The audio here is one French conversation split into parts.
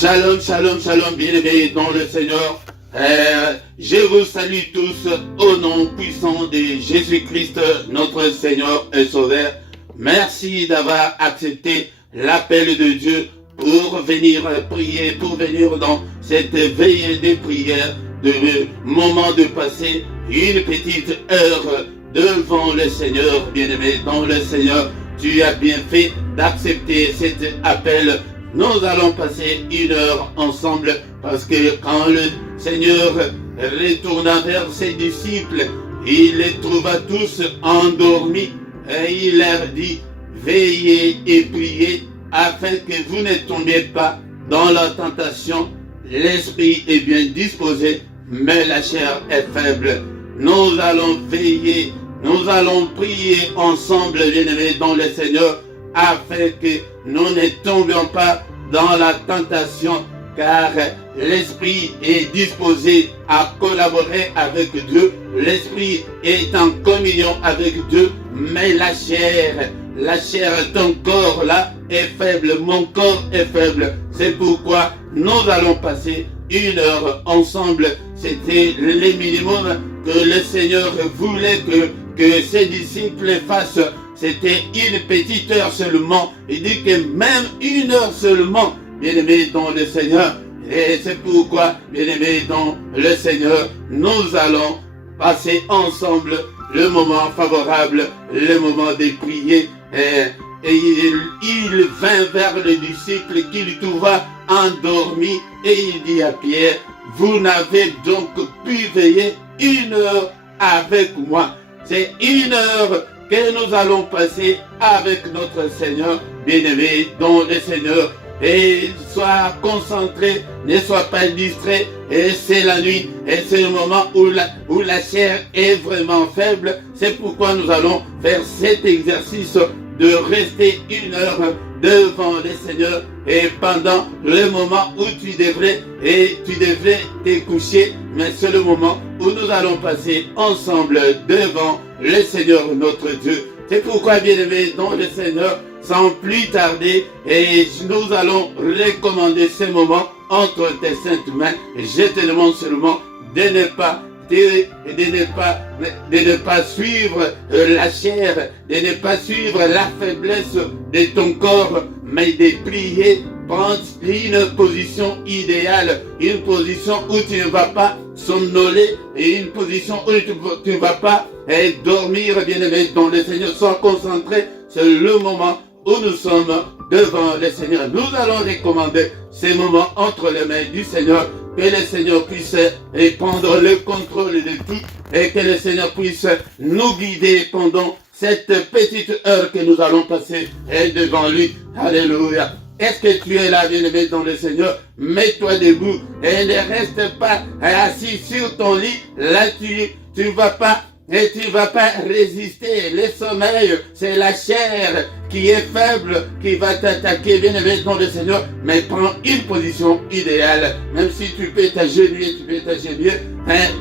Shalom, shalom, shalom, bien-aimés dans le Seigneur. Je vous salue tous au nom puissant de Jésus-Christ, notre Seigneur et Sauveur. Merci d'avoir accepté l'appel de Dieu pour venir prier, pour venir dans cette veille de prière, de moment de passer une petite heure devant le Seigneur. Bien-aimé dans le Seigneur, tu as bien fait d'accepter cet appel. Nous allons passer une heure ensemble parce que quand le Seigneur retourna vers ses disciples, il les trouva tous endormis et il leur dit: veillez et priez afin que vous ne tombiez pas dans la tentation. L'esprit est bien disposé, mais la chair est faible. Nous allons veiller, nous allons prier ensemble, bien-aimés dans le Seigneur, afin que nous ne tombions pas dans la tentation, car l'esprit est disposé à collaborer avec Dieu, l'esprit est en communion avec Dieu, mais la chair, ton corps là est faible, mon corps est faible. C'est pourquoi nous allons passer une heure ensemble. C'était le minimum que le Seigneur voulait que ses disciples fassent. C'était une petite heure seulement. Il dit que même une heure seulement, bien-aimés dans le Seigneur. Et c'est pourquoi, bien-aimés dans le Seigneur, nous allons passer ensemble le moment favorable, le moment de prier. Et il vint vers le disciple qu'il trouva endormi et il dit à Pierre: vous n'avez donc pu veiller une heure avec moi. C'est une heure que nous allons passer avec notre Seigneur, bien-aimé dans le Seigneur. Et sois concentré, ne sois pas distrait. Et c'est la nuit, et c'est le moment où la chair est vraiment faible. C'est pourquoi nous allons faire cet exercice de rester une heure devant le Seigneur. Et pendant le moment où tu devrais te coucher, mais c'est le moment où nous allons passer ensemble devant le Seigneur notre Dieu. C'est pourquoi, bien-aimés dans le Seigneur, sans plus tarder, et nous allons recommander ce moment entre tes saintes mains. Je te demande seulement de ne pas suivre la chair, de ne pas suivre la faiblesse de ton corps, mais de prier. Prends une position idéale, une position où tu ne vas pas somnoler et une position où tu ne vas pas dormir, bien-aimé dans le Seigneur. Sois concentré, c'est le moment où nous sommes devant le Seigneur. Nous allons recommander ces moments entre les mains du Seigneur, que le Seigneur puisse prendre le contrôle de tout et que le Seigneur puisse nous guider pendant cette petite heure que nous allons passer devant lui. Alléluia. Est-ce que tu es là, bien-aimé dans le Seigneur? Mets-toi debout et ne reste pas assis sur ton lit. Là, tu ne vas pas résister. Le sommeil, c'est la chair qui est faible, qui va t'attaquer, bien-aimé dans le Seigneur. Mais prends une position idéale. Même si tu peux t'agenouiller,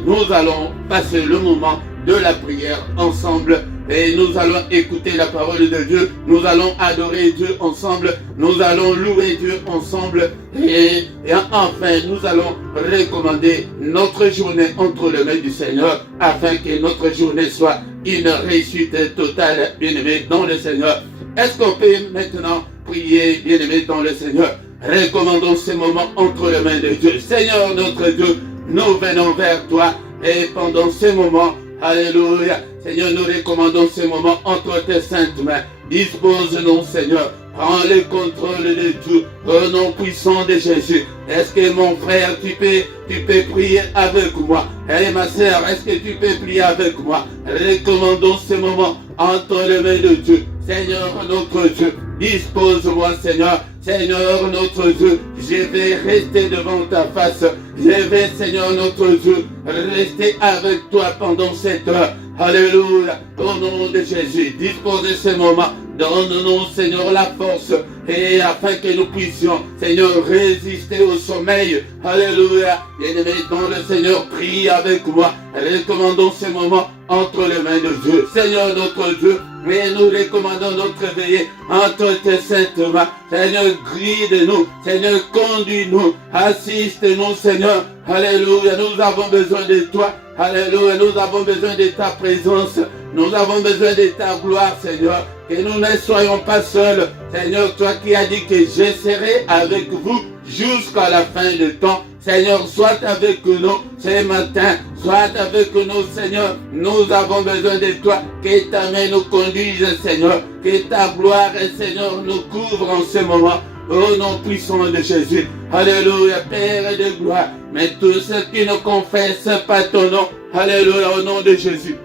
nous allons passer le moment de la prière ensemble. Et nous allons écouter la parole de Dieu. Nous allons adorer Dieu ensemble. Nous allons louer Dieu ensemble. Et enfin, nous allons recommander notre journée entre les mains du Seigneur, afin que notre journée soit une réussite totale, bien-aimé dans le Seigneur. Est-ce qu'on peut maintenant prier, bien-aimé dans le Seigneur? Recommandons ces moments entre les mains de Dieu. Seigneur notre Dieu, nous venons vers toi et pendant ces moments, alléluia, Seigneur, nous recommandons ces moments entre tes saintes mains. Dispose-nous, Seigneur. Prends le contrôle de tout au nom puissant de Jésus. Est-ce que mon frère, tu peux prier avec moi? Et ma sœur, est-ce que tu peux prier avec moi? Recommandons ces moments entre les mains de Dieu. Seigneur notre Dieu, dispose-moi, Seigneur. Seigneur notre Dieu, je vais rester devant ta face. Je vais, Seigneur notre Dieu, rester avec toi pendant cette heure. Alléluia. Au nom de Jésus, dispose de ce moment donne-nous, Seigneur, la force, et afin que nous puissions, Seigneur, résister au sommeil. Alléluia. Bien-aimé, dans le Seigneur, prie avec moi. Recommandons ces moments entre les mains de Dieu. Seigneur, notre Dieu, mais nous recommandons notre veillée entre tes saintes mains. Seigneur, guide-nous. Seigneur, conduis-nous. Assiste-nous, Seigneur. Alléluia. Nous avons besoin de toi. Alléluia. Nous avons besoin de ta présence. Nous avons besoin de ta gloire, Seigneur. Que nous ne soyons pas seuls. Seigneur, toi qui as dit que je serai avec vous jusqu'à la fin du temps. Seigneur, sois avec nous ce matin. Sois avec nous, Seigneur. Nous avons besoin de toi. Que ta main nous conduise, Seigneur. Que ta gloire, Seigneur, nous couvre en ce moment. Au nom puissant de Jésus. Alléluia, Père de gloire. Mais tous ceux qui ne confessent pas ton nom. Alléluia, au nom de Jésus.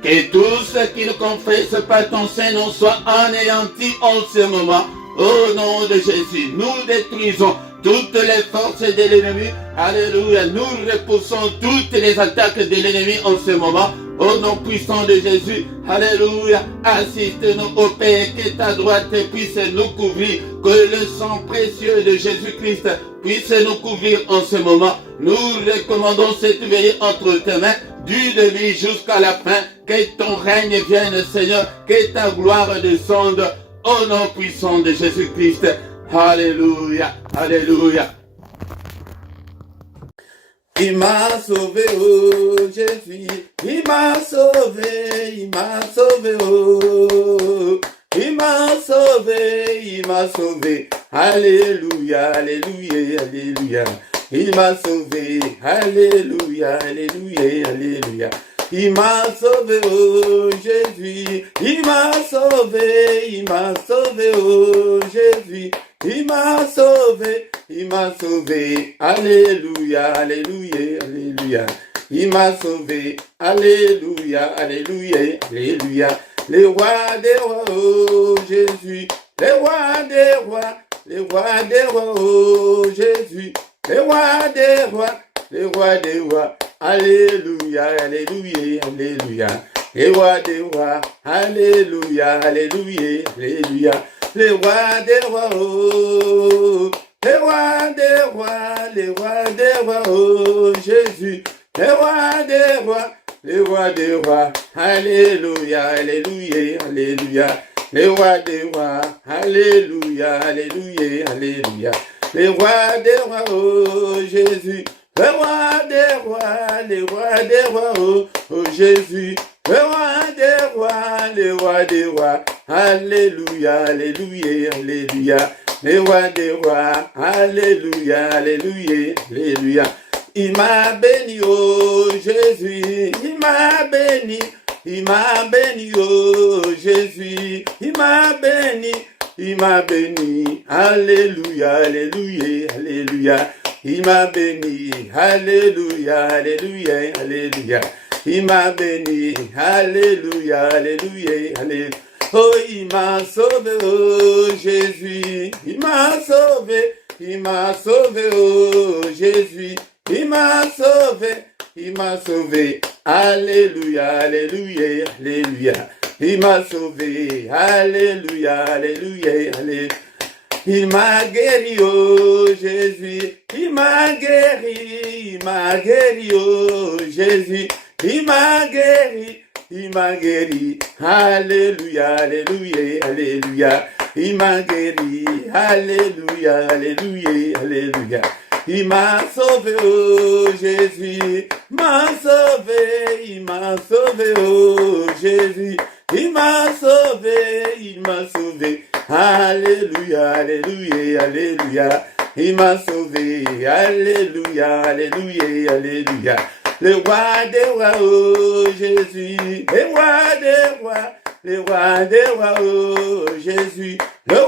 Que tous ceux qui ne confessent pas ton Saint-Nom soient anéantis en ce moment. Au nom de Jésus, nous détruisons toutes les forces de l'ennemi. Alléluia. Nous repoussons toutes les attaques de l'ennemi en ce moment. Au nom puissant de Jésus. Alléluia. Assiste-nous au Père, que ta droite puisse nous couvrir. Que le sang précieux de Jésus-Christ puisse nous couvrir en ce moment. Nous recommandons cette veillée entre tes mains, du début jusqu'à la fin. Que ton règne vienne, Seigneur. Que ta gloire descende. Au nom puissant de Jésus-Christ. Alléluia, alléluia. Il m'a sauvé, oh Jésus. Il m'a sauvé, oh. Il m'a sauvé. Alléluia, alléluia, alléluia. Il m'a sauvé, alléluia, alléluia, alléluia. Il m'a sauvé, oh Jésus. Il m'a sauvé, oh Jésus. Il m'a sauvé, alléluia, alléluia, alléluia. Il m'a sauvé, alléluia, alléluia, alléluia. Les rois des rois, oh Jésus. Les rois des rois, oh Jésus. Les rois des rois, alléluia, alléluia, alléluia. Les rois des rois, alléluia, alléluia, alléluia. Les rois des rois, oh, les rois des rois, oh Jésus. Les rois des rois, alléluia, alléluia, alléluia. Les rois des rois, alléluia, alléluia, alléluia. Les rois des rois, oh Jésus. Les rois des rois, oh Jésus. Les rois des rois, alléluia, alléluia, alléluia. Les rois des rois, alléluia, alléluia, alléluia. Il m'a béni, oh Jésus, il m'a béni, oh Jésus, il m'a béni, alléluia, alléluia, alléluia. Il m'a béni, alléluia, alléluia, alléluia. Il m'a béni, alléluia, alléluia, alléluia. Oh, il m'a sauvé, oh Jésus. Il m'a sauvé, oh Jésus. Il m'a sauvé, alléluia, alléluia, alléluia. Il m'a sauvé, alléluia, alléluia, alléluia. Il m'a guéri, oh Jésus. Il m'a guéri, oh Jésus. Il m'a guéri, alléluia, alléluia, alléluia. Il m'a guéri, alléluia, alléluia, alléluia. Il m'a sauvé, oh Jésus. Il m'a sauvé, oh Jésus. Il m'a sauvé, alléluia, alléluia, alléluia. Il m'a sauvé, alléluia, alléluia, alléluia. Le roi des rois, oh Jésus. Le roi des rois, oh Jésus. Le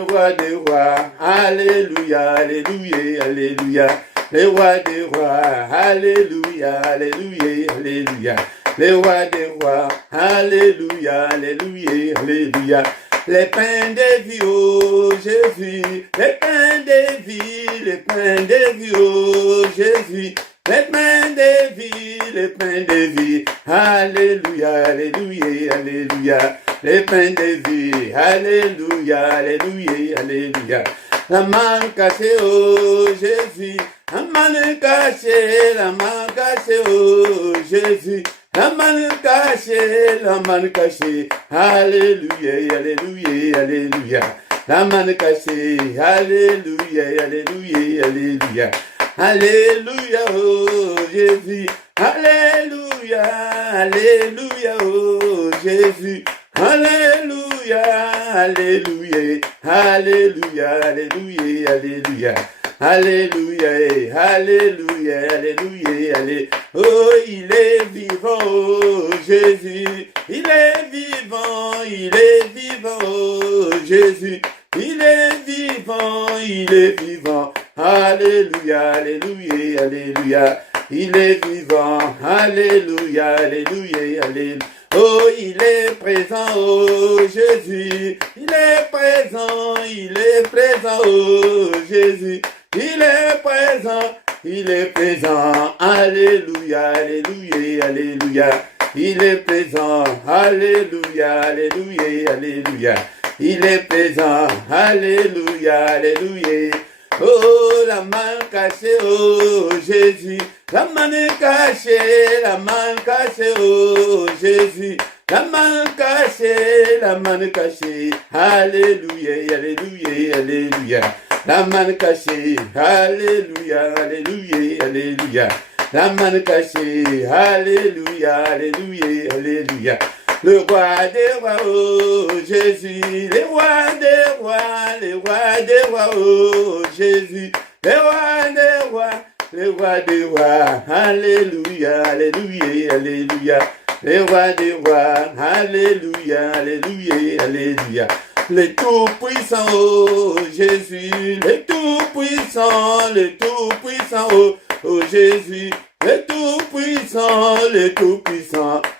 roi des rois, alléluia, alléluia, alléluia. Le roi des rois, alléluia, alléluia, alléluia. Le roi des rois, alléluia, alléluia, alléluia. Les pains de vie, oh Jésus. Les pains de vie, oh Jésus. Les pains de vie, alléluia, alléluia, alléluia. le pain de vie. Alléluia, alléluia, alléluia. La main cachée, oh Jésus. La main cachée, oh Jésus. La main cachée. Alléluia, alléluia, alléluia. La main cachée, alléluia, alléluia, alléluia. Alléluia, oh Jésus. Alléluia, alléluia, oh Jésus. Alléluia, alléluia, alléluia, alléluia, alléluia. Alléluia, alléluia, alléluia, alléluia. Oh, il est vivant, oh Jésus. Il est vivant, oh Jésus. Il est vivant. Alléluia, alléluia, alléluia. Il est vivant, alléluia, alléluia, alléluia. Oh, il est présent, oh Jésus. Il est présent, oh Jésus. Il est présent, alléluia, alléluia, alléluia. Il est présent, alléluia, alléluia, alléluia. Il est présent, alléluia, alléluia. Oh, la main cachée, oh Jésus. La main cachée, oh Jésus. La main cachée, alléluia, alléluia, alléluia. La main cachée, alléluia, alléluia, alléluia. La main cachée, alléluia, alléluia, alléluia. Le roi des rois, oh Jésus, les rois des rois, oh Jésus, les rois des rois, alléluia, alléluia, alléluia. Les rois des rois, alléluia, alléluia, alléluia. Les tout-puissants, oh Jésus, les tout-puissants, oh Jésus, les tout-puissants,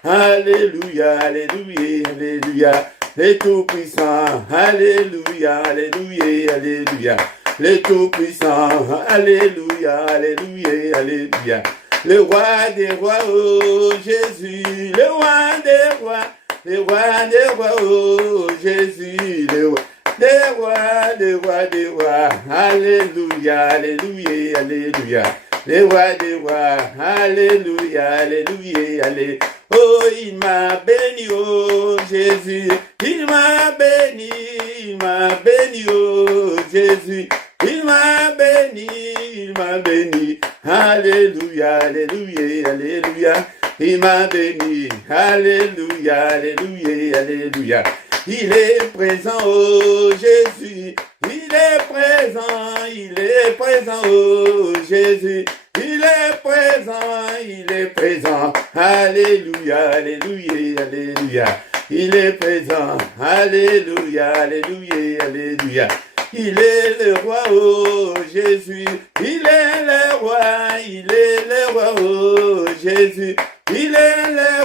alléluia, alléluia, alléluia. Les tout-puissants, alléluia, alléluia, alléluia. Les tout-puissants, alléluia, alléluia, alléluia. Le roi des rois, oh Jésus, le roi des rois, oh Jésus, le roi des rois, alléluia, alléluia, alléluia. Les rois des rois, alléluia, alléluia, alléluia. Oh, il m'a béni, oh Jésus, il m'a béni, oh Jésus. Il m'a béni, alléluia, alléluia, alléluia. Il m'a béni, alléluia, alléluia, alléluia. Il est présent, oh Jésus. Il est présent, oh Jésus. Il est présent, alléluia, alléluia, alléluia. Il est présent, alléluia, alléluia, alléluia. Il est le roi, oh Jésus. Il est le roi, oh Jésus. Il est le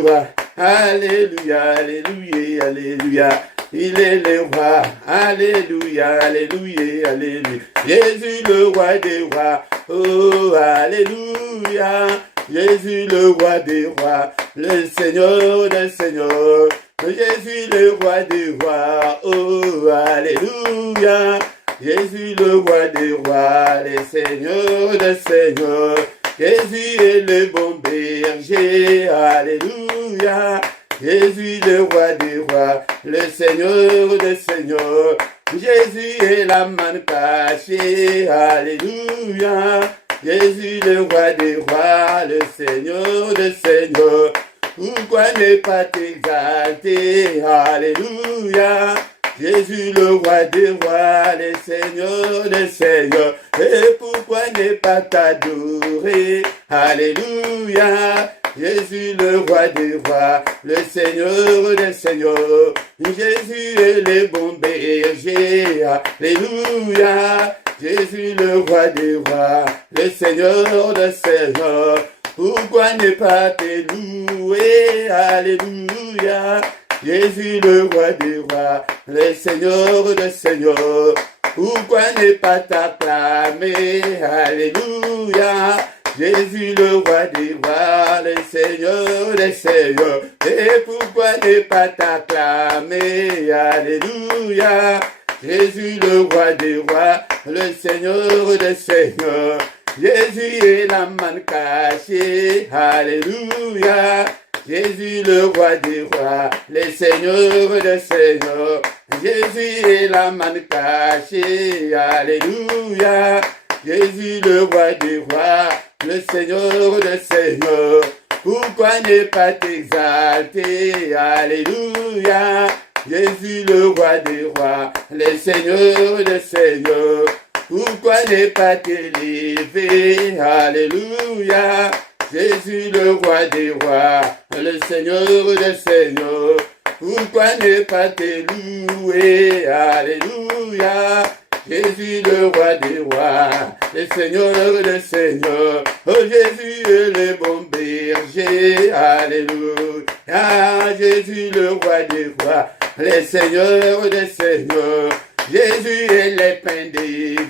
roi, alléluia, alléluia, alléluia. Il est le roi, alléluia, alléluia, alléluia. Jésus le roi des rois, oh alléluia. Jésus le roi des rois, le Seigneur des seigneurs. Jésus le roi des rois, oh alléluia. Jésus le roi des rois, le Seigneur des seigneurs. Jésus est le bon berger, alléluia. Jésus le roi des rois, le Seigneur des seigneurs. Jésus est la manne cachée, alléluia. Jésus le roi des rois, le Seigneur des seigneurs. Pourquoi ne pas t'exalter, alléluia. Jésus le roi des rois, le Seigneur des seigneurs. Et pourquoi ne pas t'adorer, alléluia. Jésus le roi des rois, le Seigneur des seigneurs. Jésus est le bon berger, alléluia. Jésus le roi des rois, le Seigneur des seigneurs. Pourquoi ne pas te louer, alléluia. Jésus le roi des rois, le Seigneur des seigneurs. Pourquoi ne pas t'acclamer, alléluia. Jésus le roi des rois, le Seigneur des seigneurs. Et pourquoi ne pas t'acclamer? Alléluia. Jésus le roi des rois, le Seigneur des seigneurs. Jésus est la manne cachée. Alléluia. Jésus le roi des rois, le Seigneur des seigneurs. Jésus est la manne cachée. Alléluia. Jésus le roi des rois, le Seigneur des seigneurs. Pourquoi ne pas t'exalter? Alléluia. Jésus le roi des rois, le Seigneur des seigneurs. Pourquoi ne pas t'élever? Alléluia. Jésus le roi des rois, le Seigneur des seigneurs. Pourquoi ne pas te louer? Alléluia. Jésus le roi des rois, le Seigneur des seigneurs. Oh Jésus est le bon berger. Alléluia. Jésus le roi des rois, le Seigneur des seigneurs. Jésus est le pain de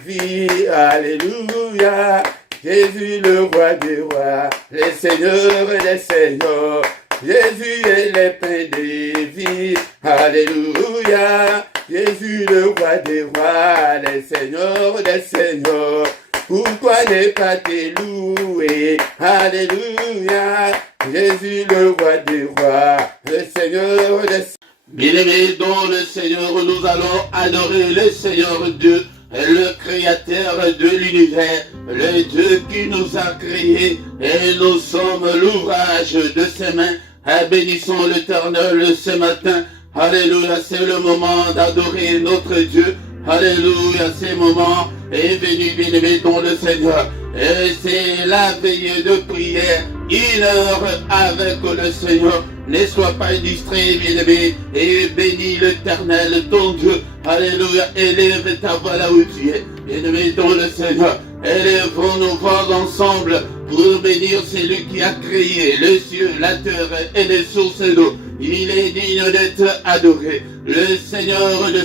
vie. Alléluia. Jésus le roi des rois, le Seigneur des seigneurs. Jésus est le pain de vie. Alléluia. Jésus le roi des rois, le Seigneur des seigneurs. Pourquoi ne pas te louer? Alléluia. Jésus le roi des rois, le Seigneur des seigneurs. Bien-aimés dans le Seigneur, nous allons adorer le Seigneur Dieu, le Créateur de l'univers, le Dieu qui nous a créés, et nous sommes l'ouvrage de ses mains. Bénissons l'Éternel ce matin. Alléluia, c'est le moment d'adorer notre Dieu. Alléluia, ce moment est venu, bien-aimé dans le Seigneur. Et c'est la veillée de prière, 1 heure avec le Seigneur. Ne sois pas distrait, bien-aimé, et bénis l'Éternel, ton Dieu. Alléluia, élève ta voix là où tu es, bien-aimé dans le Seigneur. Élevons nos voix ensemble pour bénir celui qui a créé les cieux, la terre et les sources d'eau. Il est digne d'être adoré. Le Seigneur, le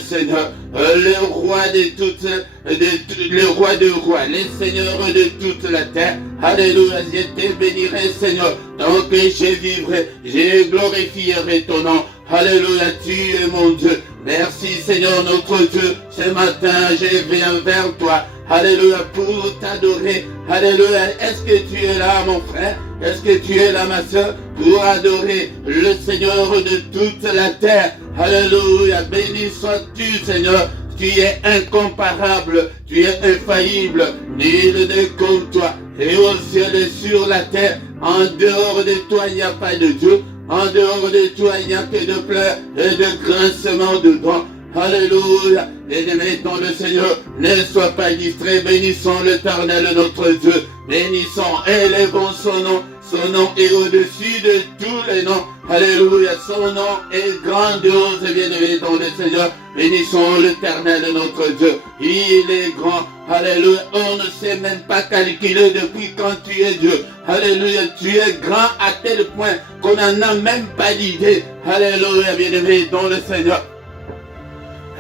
roi de toutes, le roi de rois, le Seigneur de toute la terre. Alléluia, je te bénirai, Seigneur. Tant que je vivrai, je glorifierai ton nom. Alléluia, tu es mon Dieu. Merci, Seigneur, notre Dieu. Ce matin, je viens vers toi. Alléluia, pour t'adorer. Alléluia, est-ce que tu es là, mon frère? Est-ce que tu es là, ma soeur, pour adorer le Seigneur de toute la terre? Alléluia, béni sois-tu, Seigneur. Tu es incomparable, tu es infaillible, nul n'est comme toi. Et au ciel et sur la terre, en dehors de toi, il n'y a pas de Dieu. En dehors de toi, il n'y a que de pleurs et de grincements de dents. Alléluia. Bien-aimés dans le Seigneur, ne sois pas distrait. Bénissons l'Éternel notre Dieu. Bénissons, élevons son nom. Son nom est au-dessus de tous les noms. Alléluia. Son nom est grandiose, bien-aimé dans le Seigneur. Bénissons l'Éternel notre Dieu. Il est grand. Alléluia. On ne sait même pas calculer depuis quand tu es Dieu. Alléluia. Tu es grand à tel point qu'on n'en a même pas d'idée. Alléluia, bien-aimé dans le Seigneur.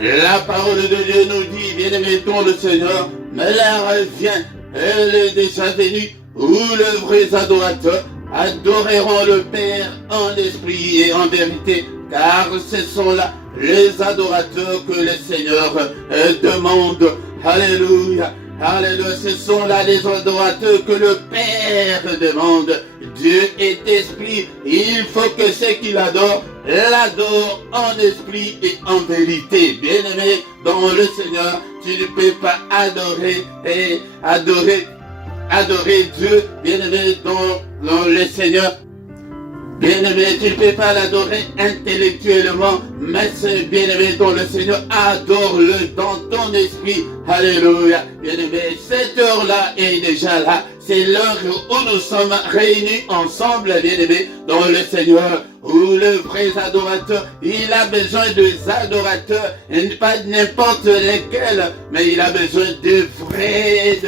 La parole de Dieu nous dit, bien-aimé dans le Seigneur, mais l'heure vient, elle est déjà venue, où les vrais adorateurs adoreront le Père en esprit et en vérité, car ce sont là les adorateurs que le Seigneur demande. Alléluia. Alléluia, ce sont là les adorateurs que le Père demande. Dieu est esprit, il faut que ceux qui l'adorent, l'adorent en esprit et en vérité. Bien-aimé dans le Seigneur, tu ne peux pas adorer Dieu, bien-aimé dans le Seigneur. Bien-aimé, tu ne peux pas l'adorer intellectuellement, mais c'est bien-aimé dans le Seigneur, adore-le dans ton esprit. Alléluia. Bien-aimé, cette heure-là est déjà là. C'est l'heure où nous sommes réunis ensemble, bien-aimés, dans le Seigneur, où le vrai adorateur, il a besoin des adorateurs, et pas n'importe lesquels, mais il a besoin de vrais.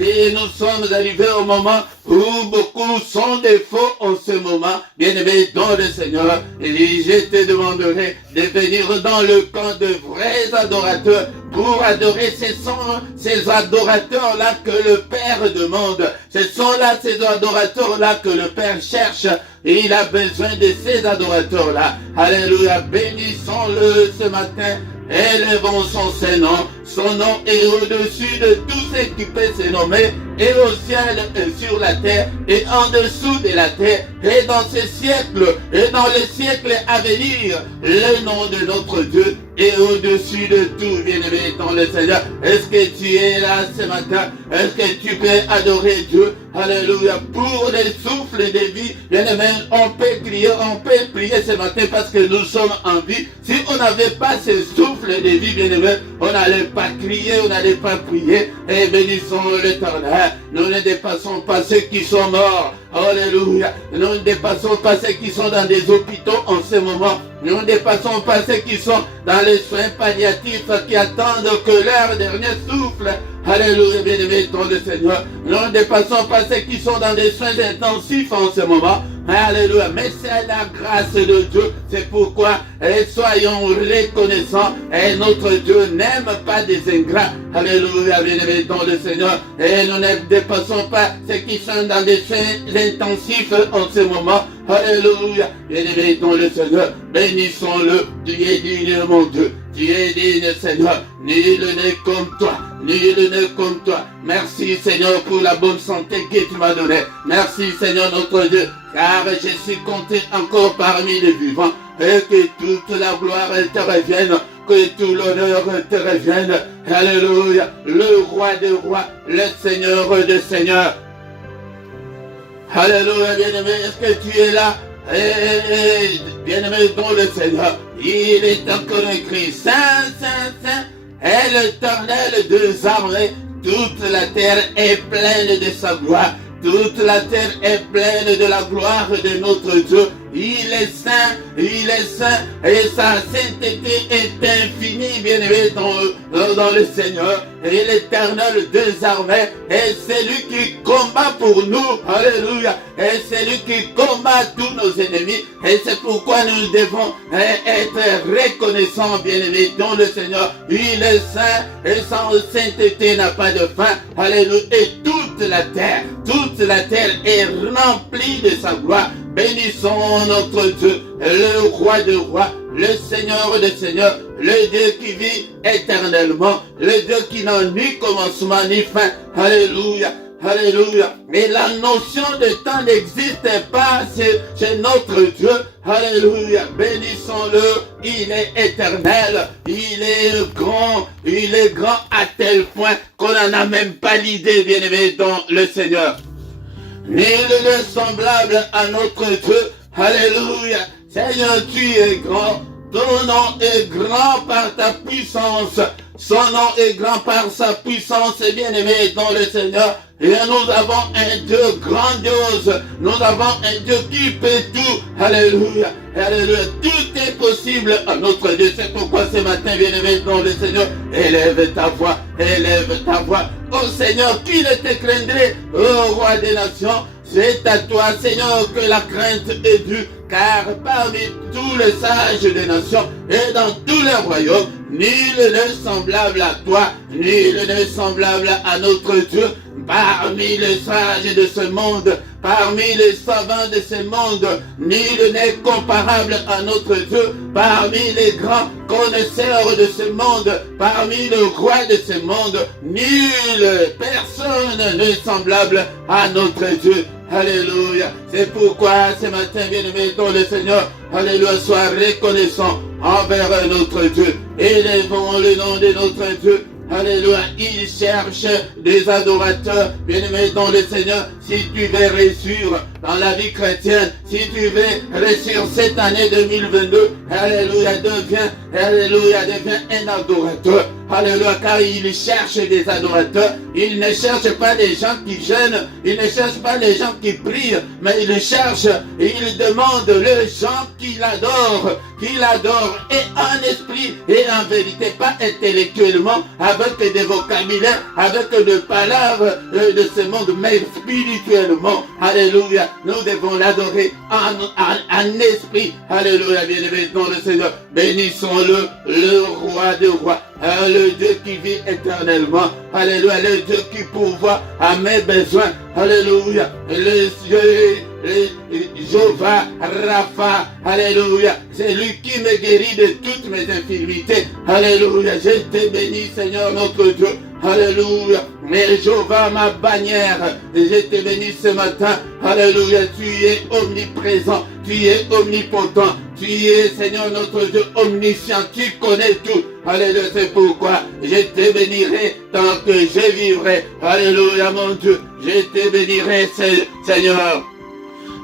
Et nous sommes arrivés au moment où beaucoup sont des faux en ce moment, bien-aimés, dans le Seigneur. Et je te demanderai de venir dans le camp de vrais adorateurs, pour adorer. Ce sont ces adorateurs-là que le Père demande. Ce sont là ces adorateurs-là que le Père cherche. Et il a besoin de ces adorateurs-là. Alléluia. Bénissons-le ce matin. Élevons son nom est au-dessus de tout ce qui peut se nommer, et au ciel et sur la terre, et en dessous de la terre, et dans ce siècle, et dans les siècles à venir, le nom de notre Dieu est au-dessus de tout, bien-aimé dans le Seigneur. Est-ce que tu es là ce matin? Est-ce que tu peux adorer Dieu? Alléluia. Pour les souffles de vie, bien-aimé, on peut prier ce matin parce que nous sommes en vie. Si on n'avait pas ce souffle de vie, bien-aimé, on n'allait pas crier, on n'allait pas prier. Et bénissons l'Éternel. Nous ne dépassons pas ceux qui sont morts. Alléluia. Nous ne dépassons pas ceux qui sont dans des hôpitaux en ce moment. Nous ne dépassons pas ceux qui sont dans les soins palliatifs, qui attendent que leur dernier souffle. Alléluia, bien-aimé dans le Seigneur. Nous ne dépassons pas ceux qui sont dans des soins intensifs en ce moment. Alléluia, mais c'est la grâce de Dieu. C'est pourquoi soyons reconnaissants. Et notre Dieu n'aime pas des ingrats. Alléluia, bien-aimé dans le Seigneur. Et nous ne dépassons pas ceux qui sont dans des soins intensifs en ce moment. Alléluia, bien-aimé dans le Seigneur. Bénissons-le. Tu es digne, mon Dieu. Tu es digne, Seigneur. Nul n'est comme toi. Nul n'est comme toi. Merci, Seigneur, pour la bonne santé que tu m'as donnée. Merci, Seigneur, notre Dieu, car je suis compté encore parmi les vivants. Et que toute la gloire te revienne, que tout l'honneur te revienne. Alléluia. Le roi des rois, le Seigneur des seigneurs. Alléluia, bien-aimé, est-ce que tu es là? Bien-aimé dans le Seigneur, il est encore écrit, Saint, Saint, Saint, est l'Éternel des armées. Toute la terre est pleine de sa gloire. Toute la terre est pleine de la gloire de notre Dieu. Il est saint, et sa sainteté est infinie, bien-aimé dans le Seigneur. Et l'Éternel des armées est celui qui combat pour nous. Alléluia. Et celui qui combat tous nos ennemis. Et c'est pourquoi nous devons être reconnaissants, bien-aimé dans le Seigneur. Il est saint, et sa sainteté n'a pas de fin. Alléluia. Et toute la terre est remplie de sa gloire. Bénissons notre Dieu, le roi des rois, le Seigneur des seigneurs, le Dieu qui vit éternellement, le Dieu qui n'a ni commencement ni fin. Alléluia, alléluia. Mais la notion de temps n'existe pas chez notre Dieu. Alléluia, bénissons-le, il est éternel, il est grand à tel point qu'on n'en a même pas l'idée, bien-aimé dans le Seigneur. Nul n'est semblable à notre Dieu. Alléluia. Seigneur, tu es grand. Ton nom est grand par ta puissance. Son nom est grand par sa puissance, bien-aimé dans le Seigneur. Et nous avons un Dieu grandiose. Nous avons un Dieu qui peut tout. Alléluia. Alléluia. Tout est possible à notre Dieu. C'est pourquoi ce matin, bien-aimé dans le Seigneur, élève ta voix. Élève ta voix. Oh Seigneur, qui ne te craindrait, ô roi des nations? C'est à toi, Seigneur, que la crainte est due, car parmi tous les sages des nations et dans tous les royaumes, nul n'est semblable à toi, nul n'est semblable à notre Dieu. Parmi les sages de ce monde, parmi les savants de ce monde, nul n'est comparable à notre Dieu. Parmi les grands connaisseurs de ce monde, parmi le roi de ce monde, personne n'est semblable à notre Dieu. Alléluia. C'est pourquoi ce matin, bien-aimé dans le Seigneur, alléluia, sois reconnaissant envers notre Dieu. Élevons le nom de notre Dieu. Alléluia, il cherche des adorateurs, bien-aimés dans le Seigneur. Si tu veux réussir dans la vie chrétienne, si tu veux réussir cette année 2022, alléluia, deviens un adorateur. Alléluia, car il cherche des adorateurs. Il ne cherche pas les gens qui jeûnent, il ne cherche pas les gens qui prient, mais il cherche et il demande les gens qui l'adorent, et en esprit et en vérité, pas intellectuellement, avec des vocabulaires, avec des palabres de ce monde, mais spirituellement. Alléluia, nous devons l'adorer en esprit. Alléluia, bien-aimé dans le Seigneur. Bénissons-le, le roi des rois. le Dieu qui vit éternellement. Alléluia, le Dieu qui pourvoit à mes besoins. Alléluia, le Dieu, Jéhovah, Rapha, alléluia, c'est lui qui me guérit de toutes mes infirmités. Alléluia, je te bénis Seigneur notre Dieu. Alléluia, mais Jéhovah ma bannière, je te bénis ce matin. Alléluia, tu es omniprésent, tu es omnipotent, tu es Seigneur notre Dieu omniscient, tu connais tout. Alléluia, c'est pourquoi je te bénirai tant que je vivrai. Alléluia mon Dieu, je te bénirai Seigneur.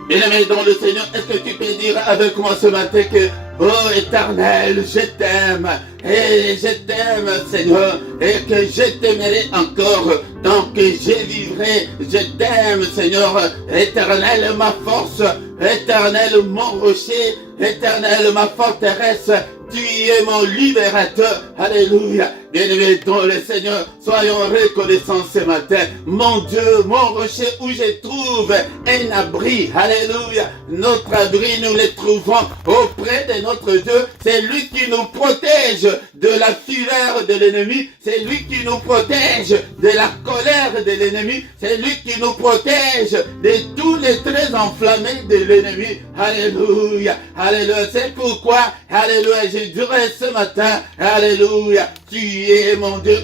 Bien-aimé dans le Seigneur, est-ce que tu peux dire avec moi ce matin que, oh Éternel, je t'aime, et je t'aime Seigneur, et que je t'aimerai encore tant que je vivrai. Je t'aime Seigneur, Éternel ma force, Éternel mon rocher, Éternel ma forteresse. Tu es mon libérateur. Alléluia. Bien-aimé dans le Seigneur, soyons reconnaissants ce matin. Mon Dieu, mon rocher où je trouve un abri. Alléluia. Notre abri, nous le trouvons auprès de notre Dieu. C'est lui qui nous protège de la fureur de l'ennemi. C'est lui qui nous protège de la colère de l'ennemi. C'est lui qui nous protège de tous les traits enflammés de l'ennemi. Alléluia. Alléluia. C'est pourquoi, alléluia, je dirais ce matin, alléluia, tu es mon Dieu,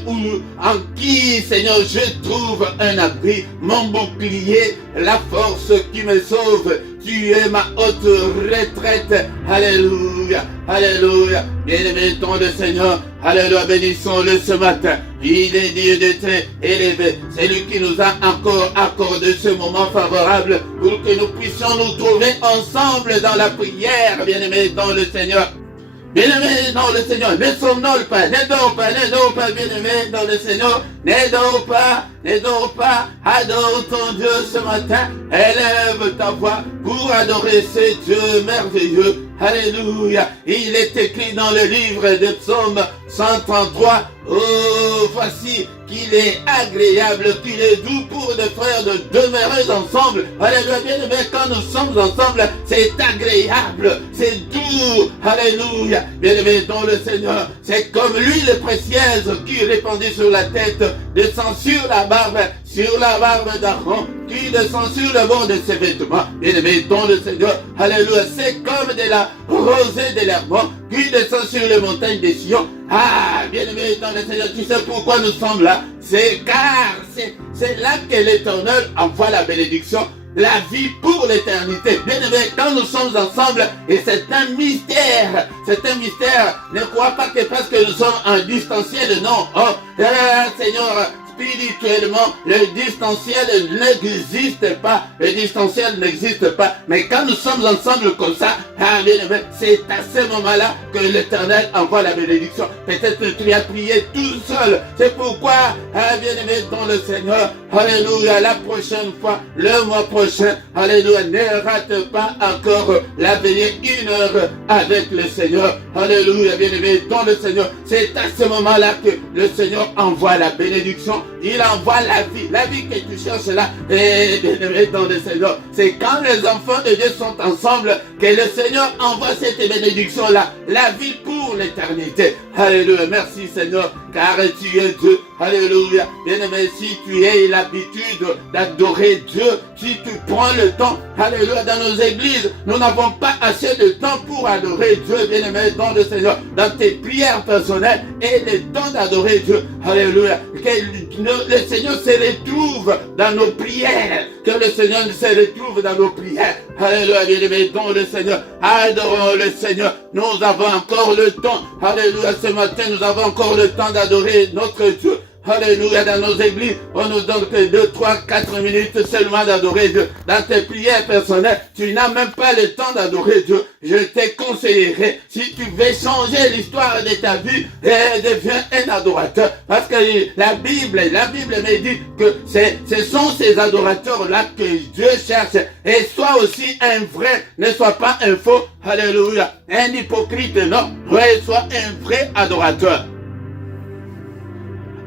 en qui, Seigneur, je trouve un abri, mon bouclier, la force qui me sauve. Tu es ma haute retraite. Alléluia. Alléluia. Bien-aimé dans le Seigneur. Alléluia. Bénissons-le ce matin. Il est Dieu de très élevé. C'est lui qui nous a encore accordé ce moment favorable pour que nous puissions nous trouver ensemble dans la prière. Bien-aimé dans le Seigneur. Bien-aimé dans le Seigneur, ne somnole pas, ne dors pas, bien-aimé dans le Seigneur, ne dors pas, adore ton Dieu ce matin, élève ta voix pour adorer ce Dieu merveilleux. Alléluia, il est écrit dans le livre de Psaume 133, oh, voici qu'il est agréable, qu'il est doux pour des frères de demeurer ensemble. Alléluia, bien-aimé, quand nous sommes ensemble, c'est agréable, c'est doux. Alléluia, bien-aimé dans le Seigneur, c'est comme l'huile précieuse qui répandue sur la tête, descend sur la barbe d'Aaron, qui descend sur le bord de ses vêtements. Bien-aimé dans le Seigneur, alléluia, c'est comme de la rosée de l'Hermon qui descend sur les montagnes des Sion. Ah, bien-aimé dans le Seigneur, tu sais pourquoi nous sommes là? C'est car c'est là que l'Éternel envoie la bénédiction, la vie pour l'éternité. Bien-aimé, quand nous sommes ensemble, et c'est un mystère, ne crois pas que parce que nous sommes en distanciel, non. Oh, Seigneur, spirituellement, le distanciel n'existe pas. Mais quand nous sommes ensemble comme ça, c'est à ce moment-là que l'Éternel envoie la bénédiction. Peut-être que tu as prié tout seul. C'est pourquoi, bien-aimé dans le Seigneur, alléluia, la prochaine fois, le mois prochain, alléluia, ne rate pas encore la veillée 1 heure avec le Seigneur. Alléluia, bien-aimé dans le Seigneur. C'est à ce moment-là que le Seigneur envoie la bénédiction. Il envoie la vie que tu cherches là. Et bien-aimé dans le Seigneur, c'est quand les enfants de Dieu sont ensemble que le Seigneur envoie cette bénédiction là, la vie pour l'éternité. Alléluia, merci Seigneur, car tu es Dieu. Alléluia, bien-aimé, si tu as l'habitude d'adorer Dieu, si tu prends le temps, alléluia, dans nos églises, nous n'avons pas assez de temps pour adorer Dieu, bien-aimé dans le Seigneur, dans tes prières personnelles et le temps d'adorer Dieu. Alléluia, que le Seigneur se retrouve dans nos prières, que le Seigneur se retrouve dans nos prières. Alléluia, bien-aimé dans le Seigneur, adorons le Seigneur. Nous avons encore le temps. Alléluia, ce matin, nous avons encore le temps d'adorer notre Dieu. Alléluia, dans nos églises, on nous donne que 2, 3, 4 minutes seulement d'adorer Dieu. Dans tes prières personnelles, tu n'as même pas le temps d'adorer Dieu. Je te conseillerais, si tu veux changer l'histoire de ta vie, deviens un adorateur. Parce que la Bible me dit que ce sont ces adorateurs-là que Dieu cherche. Et sois aussi un vrai, ne sois pas un faux. Alléluia. Un hypocrite, non. Ouais, sois un vrai adorateur.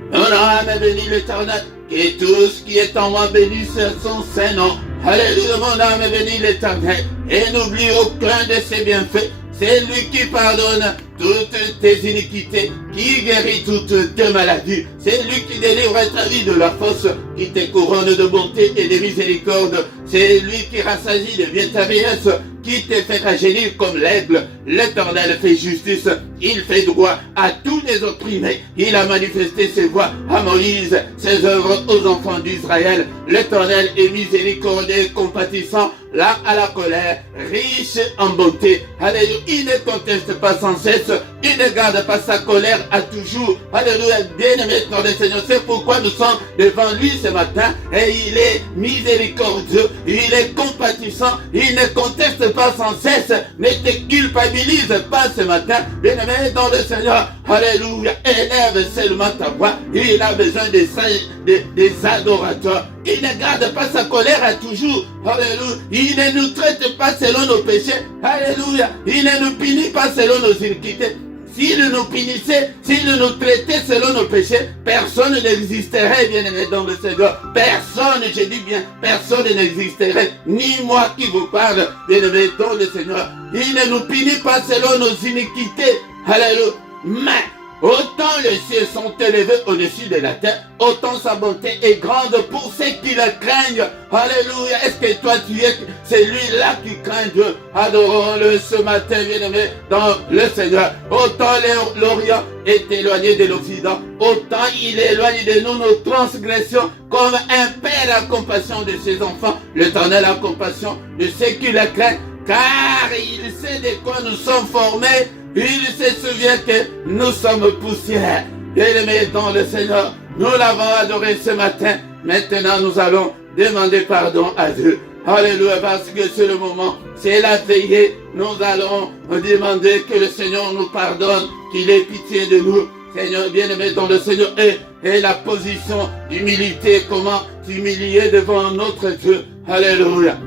Mon âme bénit l'Éternel, et tout ce qui est en moi bénisse son Saint-Nom. Alléluia, mon âme bénit l'Éternel, et n'oublie aucun de ses bienfaits. C'est lui qui pardonne toutes tes iniquités, qui guérit toutes tes maladies. C'est lui qui délivre ta vie de la fosse, qui te couronne de bonté et de miséricorde. C'est lui qui rassasie de bien ta vieillesse, qui te fait rajeunir comme l'aigle. L'Éternel fait justice, il fait droit à tous les opprimés. Il a manifesté ses voies à Moïse, ses œuvres aux enfants d'Israël. L'Éternel est miséricordieux et compatissant, là à la colère, riche en bonté. Alléluia, il ne conteste pas sans cesse, il ne garde pas sa colère à toujours. Alléluia, bien-aimé dans le Seigneur, c'est pourquoi nous sommes devant lui ce matin, et il est miséricordieux, il est compatissant, il ne conteste pas sans cesse, ne te culpabilise pas ce matin, bien-aimé dans le Seigneur. Alléluia, élève seulement ta voix, il a besoin des adorateurs. Il ne garde pas sa colère à toujours. Alléluia. Il ne nous traite pas selon nos péchés. Alléluia. Il ne nous punit pas selon nos iniquités. S'il nous punissait, s'il nous traitait selon nos péchés, personne n'existerait, bien-aimé dans le Seigneur. Personne, je dis bien, personne n'existerait. Ni moi qui vous parle, bien-aimé dans le Seigneur. Il ne nous punit pas selon nos iniquités. Alléluia. Mais autant les cieux sont élevés au-dessus de la terre, autant sa bonté est grande pour ceux qui le craignent. Alléluia. Est-ce que toi tu es celui-là qui craint Dieu? Adorons-le ce matin, bien-aimé, dans le Seigneur. Autant l'Orient est éloigné de l'Occident, autant il éloigne de nous nos transgressions. Comme un père a compassion de ses enfants, l'Éternel a compassion de ceux qui le craignent, car il sait de quoi nous sommes formés. Il se souvient que nous sommes poussière. Bien-aimés dans le Seigneur, nous l'avons adoré ce matin. Maintenant, nous allons demander pardon à Dieu. Alléluia, parce que c'est le moment, c'est la veillée. Nous allons demander que le Seigneur nous pardonne, qu'il ait pitié de nous. Seigneur, bien-aimé dans le Seigneur, et la position d'humilité, comment s'humilier devant notre Dieu. Alléluia.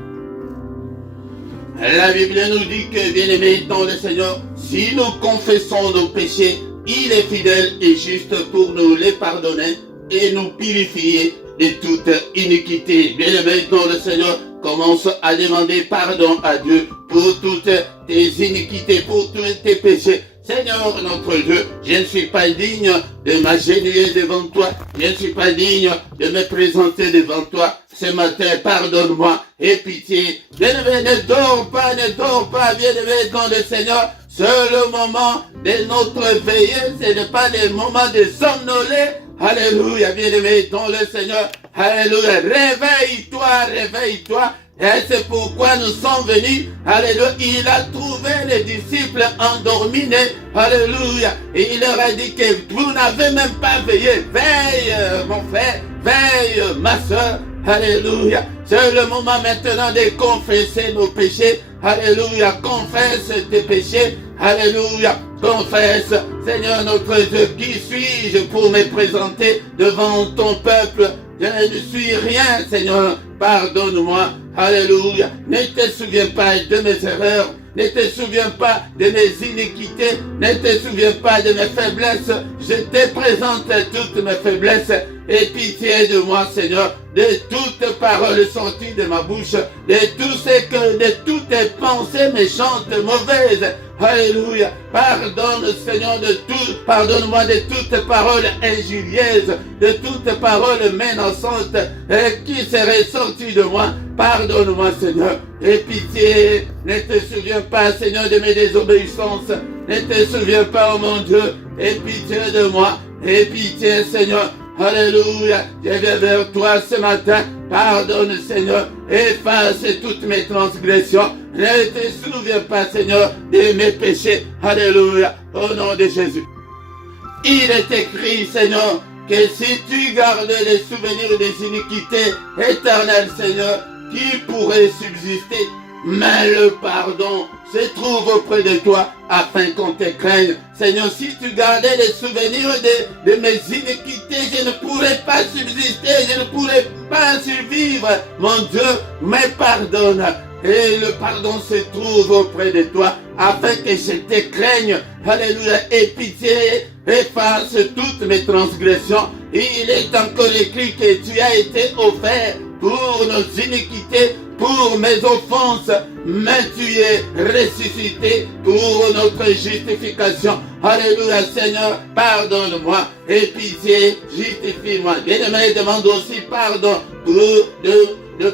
La Bible nous dit que, bien-aimés dans le Seigneur, si nous confessons nos péchés, il est fidèle et juste pour nous les pardonner et nous purifier de toute iniquité. Bien-aimés dans le Seigneur, commence à demander pardon à Dieu pour toutes tes iniquités, pour tous tes péchés. Seigneur notre Dieu, je ne suis pas digne de m'agenouiller devant toi. Je ne suis pas digne de me présenter devant toi. Ce matin, pardonne-moi et pitié. Bien-aimé, ne dors pas, bien-aimé dans le Seigneur. C'est le moment de notre veillée, ce n'est pas le moment de somnoler. Alléluia, bien-aimé dans le Seigneur. Alléluia, réveille-toi, réveille-toi. Et c'est pourquoi nous sommes venus. Alléluia. Il a trouvé les disciples endormis. Alléluia. Et il leur a dit que vous n'avez même pas veillé. Veille, mon frère. Veille, ma soeur. Alléluia. C'est le moment maintenant de confesser nos péchés. Alléluia. Confesse tes péchés. Alléluia. Confesse. Seigneur notre Dieu, qui suis-je pour me présenter devant ton peuple? Je ne suis rien, Seigneur. Pardonne-moi. Alléluia. Ne te souviens pas de mes erreurs. Ne te souviens pas de mes iniquités. Ne te souviens pas de mes faiblesses. Je te présente toutes mes faiblesses. Et pitié de moi, Seigneur, de toutes paroles sorties de ma bouche, de toutes tes pensées méchantes, mauvaises. Alléluia. Pardonne, Seigneur, de tout. Pardonne-moi de toutes paroles injurieuses, de toutes paroles menaçantes qui seraient sorties de moi. Pardonne-moi, Seigneur. Et pitié, ne te souviens pas, Seigneur, de mes désobéissances. Ne te souviens pas, oh mon Dieu. Et pitié de moi. Et pitié, Seigneur. Alléluia. Je viens vers toi ce matin. Pardonne, Seigneur. Efface toutes mes transgressions. Ne te souviens pas, Seigneur, de mes péchés. Alléluia. Au nom de Jésus. Il est écrit, Seigneur, que si tu gardes les souvenirs des iniquités, éternel Seigneur, qui pourrait subsister? Mais le pardon se trouve auprès de toi afin qu'on te craigne. Seigneur, si tu gardais les souvenirs de mes iniquités, je ne pourrais pas subsister, je ne pourrais pas survivre. Mon Dieu, me pardonne. Et le pardon se trouve auprès de toi afin que je te craigne. Alléluia. Et pitié, efface toutes mes transgressions. Et il est encore écrit que tu as été offert pour nos iniquités, pour mes offenses, mais tu es ressuscité pour notre justification. Alléluia, Seigneur, pardonne-moi et pitié, justifie-moi. Bien-aimé, demande aussi pardon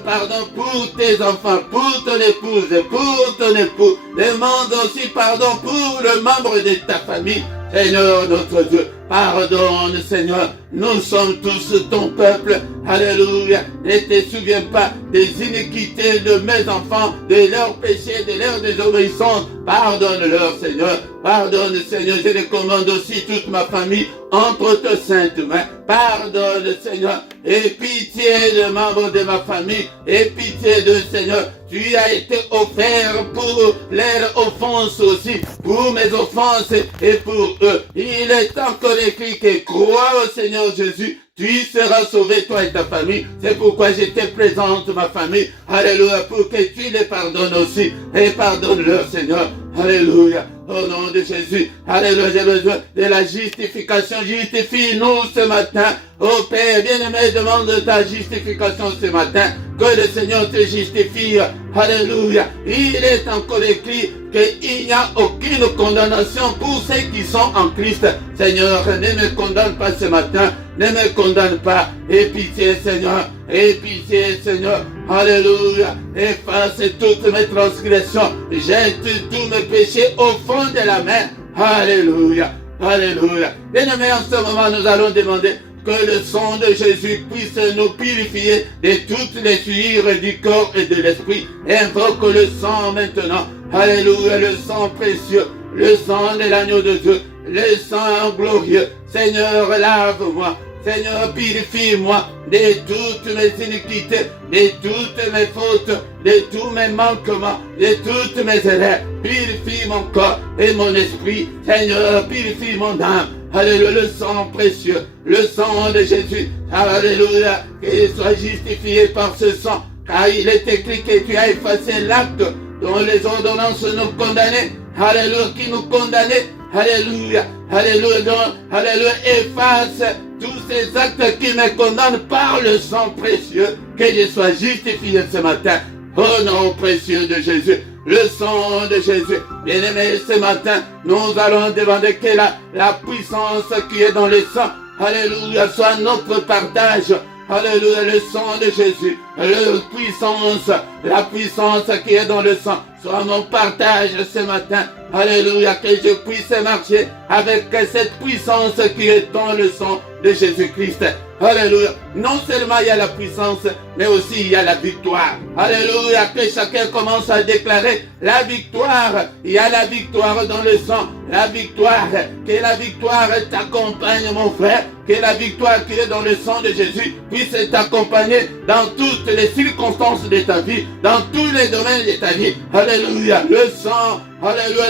pardon pour tes enfants, pour ton épouse, pour ton époux. Demande aussi pardon pour le membre de ta famille. Seigneur notre Dieu, pardonne Seigneur, nous sommes tous ton peuple, alléluia, ne te souviens pas des iniquités de mes enfants, de leurs péchés, de leur désobéissance, pardonne-leur Seigneur, pardonne Seigneur, je les commande aussi toute ma famille entre tes saintes mains, pardonne Seigneur, et pitié de membres de ma famille, et pitié de Seigneur, tu as été offert pour leurs offenses aussi, pour mes offenses et pour eux. Il est encore écrit que crois au Seigneur Jésus, tu seras sauvé, toi et ta famille. C'est pourquoi je te présente ma famille. Alléluia, pour que tu les pardonnes aussi. Et pardonne-leur, Seigneur. Alléluia. Au nom de Jésus. Alléluia, j'ai besoin de la justification. Justifie-nous ce matin. Oh Père, bien-aimé, demande ta justification ce matin. Que le Seigneur te justifie. Alléluia. Il est encore écrit qu'il n'y a aucune condamnation pour ceux qui sont en Christ. Seigneur, ne me condamne pas ce matin. Ne me condamne pas. Aie pitié, Seigneur. Aie pitié, Seigneur. Alléluia. Efface toutes mes transgressions. Jette tous mes péchés au fond de la mer. Alléluia. Alléluia. Bien-aimés, en ce moment, nous allons demander que le sang de Jésus puisse nous purifier de toutes les souillures du corps et de l'esprit. Invoque le sang maintenant. Alléluia, le sang précieux, le sang de l'agneau de Dieu, le sang glorieux. Seigneur, lave-moi. Seigneur, purifie-moi de toutes mes iniquités, de toutes mes fautes, de tous mes manquements, de toutes mes erreurs. Purifie mon corps et mon esprit. Seigneur, purifie mon âme. Alléluia, le sang précieux, le sang de Jésus. Alléluia, qu'il soit justifié par ce sang. Car il est écrit que tu as effacé l'acte dont les ordonnances nous condamnaient. Alléluia, qui nous condamnaient. Alléluia, alléluia, donc, alléluia, efface tous ces actes qui me condamnent par le sang précieux, que je sois justifié ce matin. Au nom précieux de Jésus, le sang de Jésus. Bien-aimés, ce matin, nous allons demander que la puissance qui est dans le sang, alléluia, soit notre partage. Alléluia, le sang de Jésus, la puissance qui est dans le sang, soit mon partage ce matin. Alléluia, que je puisse marcher avec cette puissance qui est dans le sang de Jésus-Christ. Alléluia. Non seulement il y a la puissance, mais aussi il y a la victoire. Alléluia, que chacun commence à déclarer la victoire. Il y a la victoire dans le sang. La victoire, que la victoire t'accompagne mon frère. Que la victoire qui est dans le sang de Jésus puisse t'accompagner dans toutes les circonstances de ta vie, dans tous les domaines de ta vie. Alléluia, le sang, alléluia,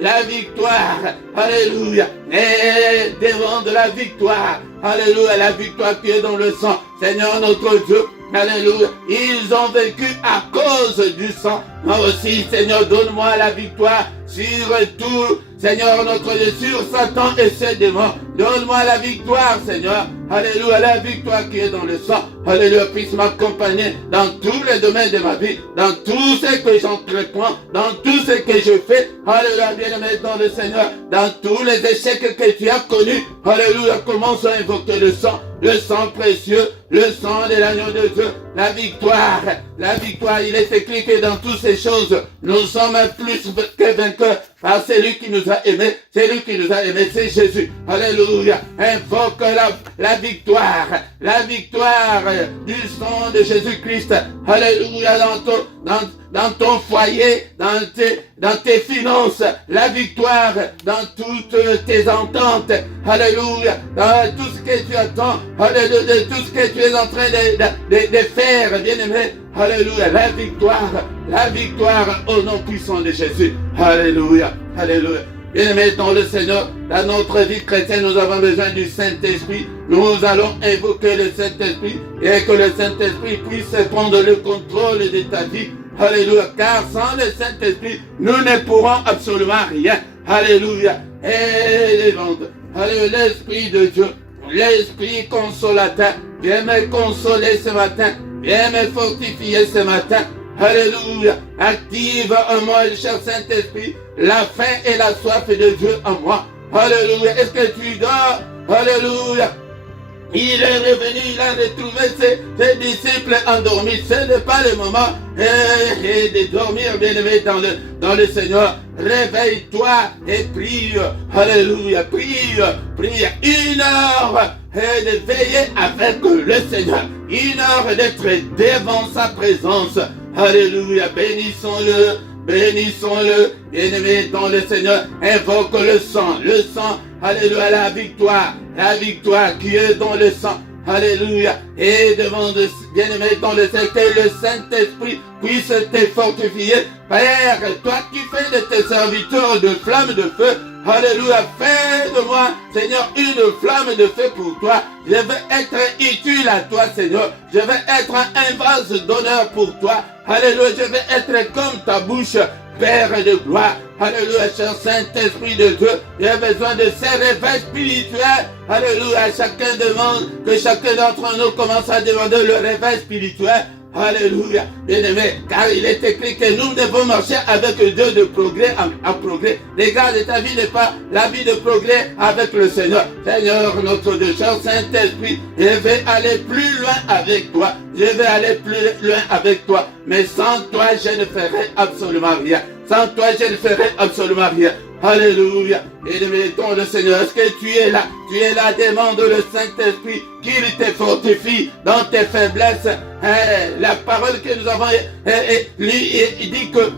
la victoire, alléluia, et demande la victoire, alléluia, la victoire qui est dans le sang. Seigneur notre Dieu, alléluia, ils ont vécu à cause du sang. Moi aussi, Seigneur, donne-moi la victoire sur tout, Seigneur notre Dieu, sur Satan et ses démons. Donne-moi la victoire, Seigneur. Alléluia, la victoire qui est dans le sang. Alléluia, puisse m'accompagner dans tous les domaines de ma vie, dans tout ce que j'entreprends, dans tout ce que je fais. Alléluia, bien-aimé dans le Seigneur, dans tous les échecs que tu as connus. Alléluia, commence à invoquer le sang précieux, le sang de l'agneau de Dieu, la victoire, il est écrit que dans toutes ces choses, nous sommes plus que vainqueurs par celui qui nous a aimés, c'est Jésus. Alléluia, invoque la victoire du sang de Jésus-Christ. Alléluia, dans ton foyer, dans tes finances, la victoire dans toutes tes ententes. Alléluia, dans tout ce que tu attends, alléluia, de tout ce que tu es en train de faire, bien-aimé. Alléluia, la victoire au nom puissant de Jésus. Alléluia, alléluia. Bien-aimés dans le Seigneur, dans notre vie chrétienne, nous avons besoin du Saint-Esprit. Nous allons invoquer le Saint-Esprit et que le Saint-Esprit puisse prendre le contrôle de ta vie. Alléluia, car sans le Saint-Esprit, nous ne pourrons absolument rien. Alléluia, et alléluia, l'Esprit de Dieu. l'Esprit consolateur, viens me consoler ce matin, viens me fortifier ce matin. Alléluia. Active en moi, cher Saint-Esprit, la faim et la soif de Dieu en moi. Alléluia. Est-ce que tu dors? Alléluia. Il est revenu, il a retrouvé ses disciples endormis. Ce n'est pas le moment de dormir, bien-aimé, dans le Seigneur. Réveille-toi et prie. Alléluia. Prie 1 heure de veiller avec le Seigneur. 1 heure d'être devant sa présence. Alléluia. Bénissons-le. Bénissons-le, bien-aimé dans le Seigneur. Invoque le sang, alléluia, la victoire qui est dans le sang, alléluia. Et demande, bien-aimé dans le Seigneur, que le Saint-Esprit puisse te fortifier. Père, toi qui fais de tes serviteurs de flammes de feu, alléluia, fais de moi, Seigneur, une flamme de feu pour toi. Je veux être utile à toi, Seigneur. Je veux être un vase d'honneur pour toi. Alléluia, je veux être comme ta bouche, Père de gloire. Alléluia, cher Saint-Esprit de Dieu. J'ai besoin de ces réveils spirituels. Alléluia, chacun demande, que chacun d'entre nous commence à demander le réveil spirituel. Alléluia, bien-aimé, car il est écrit que nous devons marcher avec Dieu de progrès en progrès. Regarde, ta vie n'est pas la vie de progrès avec le Seigneur. Seigneur, notre Dieu, cher Saint-Esprit, je vais aller plus loin avec toi. Je vais aller plus loin avec toi. Mais sans toi, je ne ferai absolument rien. Sans toi, je ne ferai absolument rien. Alléluia. Et mettons le Seigneur. Est-ce que tu es là? Tu es là, demande le Saint-Esprit qu'il te fortifie dans tes faiblesses. La parole que nous avons lui, il dit que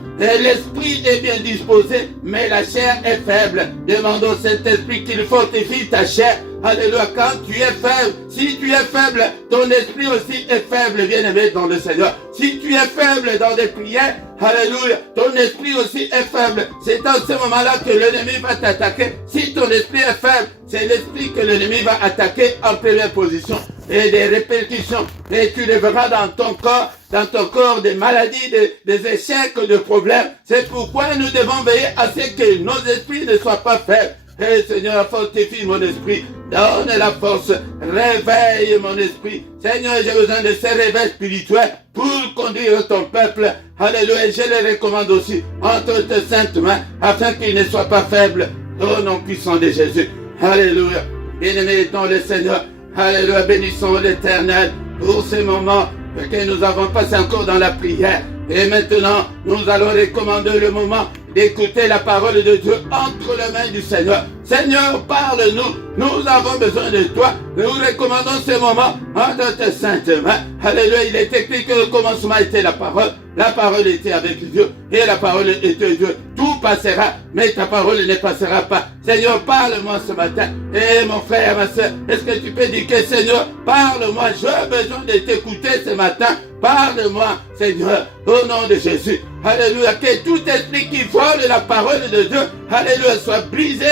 l'esprit est bien disposé, mais la chair est faible. Demande au Saint-Esprit qu'il fortifie ta chair. Alléluia, quand tu es faible, si tu es faible, ton esprit aussi est faible, bien-aimé dans le Seigneur. Si tu es faible dans des prières, alléluia, ton esprit aussi est faible. C'est dans ce moment-là que l'ennemi va t'attaquer. Si ton esprit est faible, c'est l'esprit que l'ennemi va attaquer en première position. Et des répétitions. Et tu le verras dans ton corps des maladies, des échecs, des problèmes. C'est pourquoi nous devons veiller à ce que nos esprits ne soient pas faibles. Et Seigneur, fortifie mon esprit, donne la force, réveille mon esprit. Seigneur, j'ai besoin de ces réveils spirituels pour conduire ton peuple. Alléluia, je les recommande aussi entre tes saintes mains, afin qu'ils ne soient pas faibles. Au nom puissant de Jésus. Alléluia. Bien-aimés dans le Seigneur. Alléluia, bénissons l'Éternel pour ces moments que nous avons passé encore dans la prière. Et maintenant, nous allons recommander le moment d'écouter la parole de Dieu entre les mains du Seigneur. Seigneur, parle-nous. Nous avons besoin de toi. Nous recommandons ce moment entre tes saintes mains. Alléluia, il est écrit que le commencement était la parole. La parole était avec Dieu et la parole était Dieu. Tout passera, mais ta parole ne passera pas. Seigneur, parle-moi ce matin. Et mon frère, ma soeur, est-ce que tu peux dire que Seigneur, parle-moi. J'ai besoin de t'écouter ce matin. Parle-moi, Seigneur, au nom de Jésus. Alléluia, que tout esprit qui vole la parole de Dieu, alléluia, soit brisé.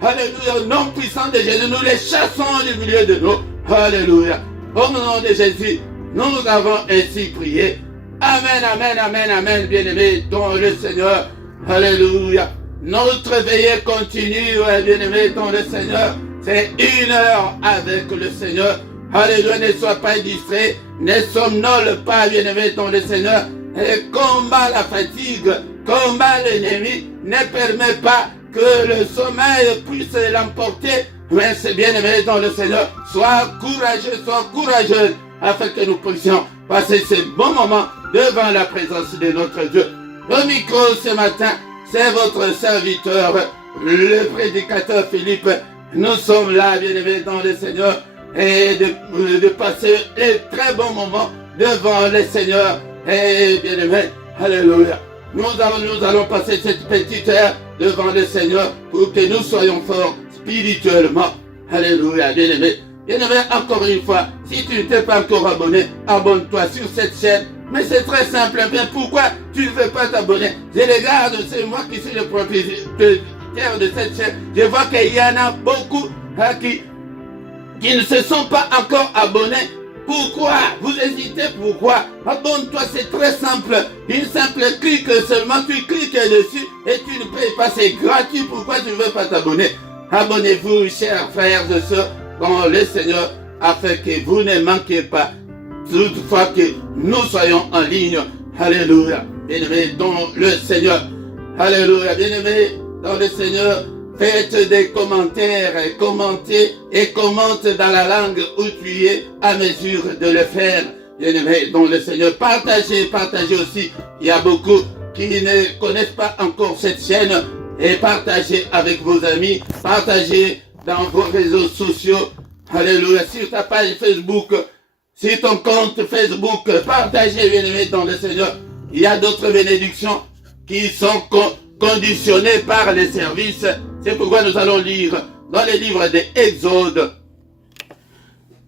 Alléluia, au nom puissant de Jésus, nous les chassons du milieu de nous. Alléluia. Au nom de Jésus, nous avons ainsi prié. Amen, amen, amen, amen, bien-aimés dans le Seigneur. Alléluia. Notre veillée continue, bien-aimés dans le Seigneur. C'est 1 heure avec le Seigneur. Alléluia, ne sois pas distrait, ne somnole pas, bien-aimés dans le Seigneur. Et combat la fatigue, combat l'ennemi, ne permet pas que le sommeil puisse l'emporter. Mais c'est bien-aimé dans le Seigneur. Sois courageuse, afin que nous puissions passer ce bon moment devant la présence de notre Dieu. Au micro ce matin, c'est votre serviteur, le prédicateur Philippe. Nous sommes là, bien-aimés dans le Seigneur, et de passer un très bon moment devant le Seigneur. Et bien-aimés, alléluia. Nous allons passer cette petite heure devant le Seigneur pour que nous soyons forts spirituellement. Alléluia, bien-aimés. Bien-aimé, encore une fois, si tu ne t'es pas encore abonné, abonne-toi sur cette chaîne. Mais c'est très simple. Bien, pourquoi tu ne veux pas t'abonner? Je regarde, c'est moi qui suis le propriétaire de cette chaîne. Je vois qu'il y en a beaucoup qui ne se sont pas encore abonnés. Pourquoi? Vous hésitez, pourquoi? Abonne-toi, c'est très simple. Une simple clic seulement, tu cliques dessus et tu ne payes pas, c'est gratuit. Pourquoi tu ne veux pas t'abonner? Abonnez-vous, chers frères et sœurs. dans le Seigneur, afin que vous ne manquiez pas, toutefois que nous soyons en ligne. Alléluia. Bien-aimés dans le Seigneur. Alléluia. Bien-aimés dans le Seigneur. Faites des commentaires, commentez et commente dans la langue où tu es à mesure de le faire. Bien-aimés dans le Seigneur. Partagez aussi. Il y a beaucoup qui ne connaissent pas encore cette chaîne. Et partagez avec vos amis. Partagez dans vos réseaux sociaux. Alléluia. Sur ta page Facebook. Sur ton compte Facebook. Partagez, bien-aimés dans le Seigneur. Il y a d'autres bénédictions qui sont conditionnées par les services. C'est pourquoi nous allons lire dans les livres des Exodes.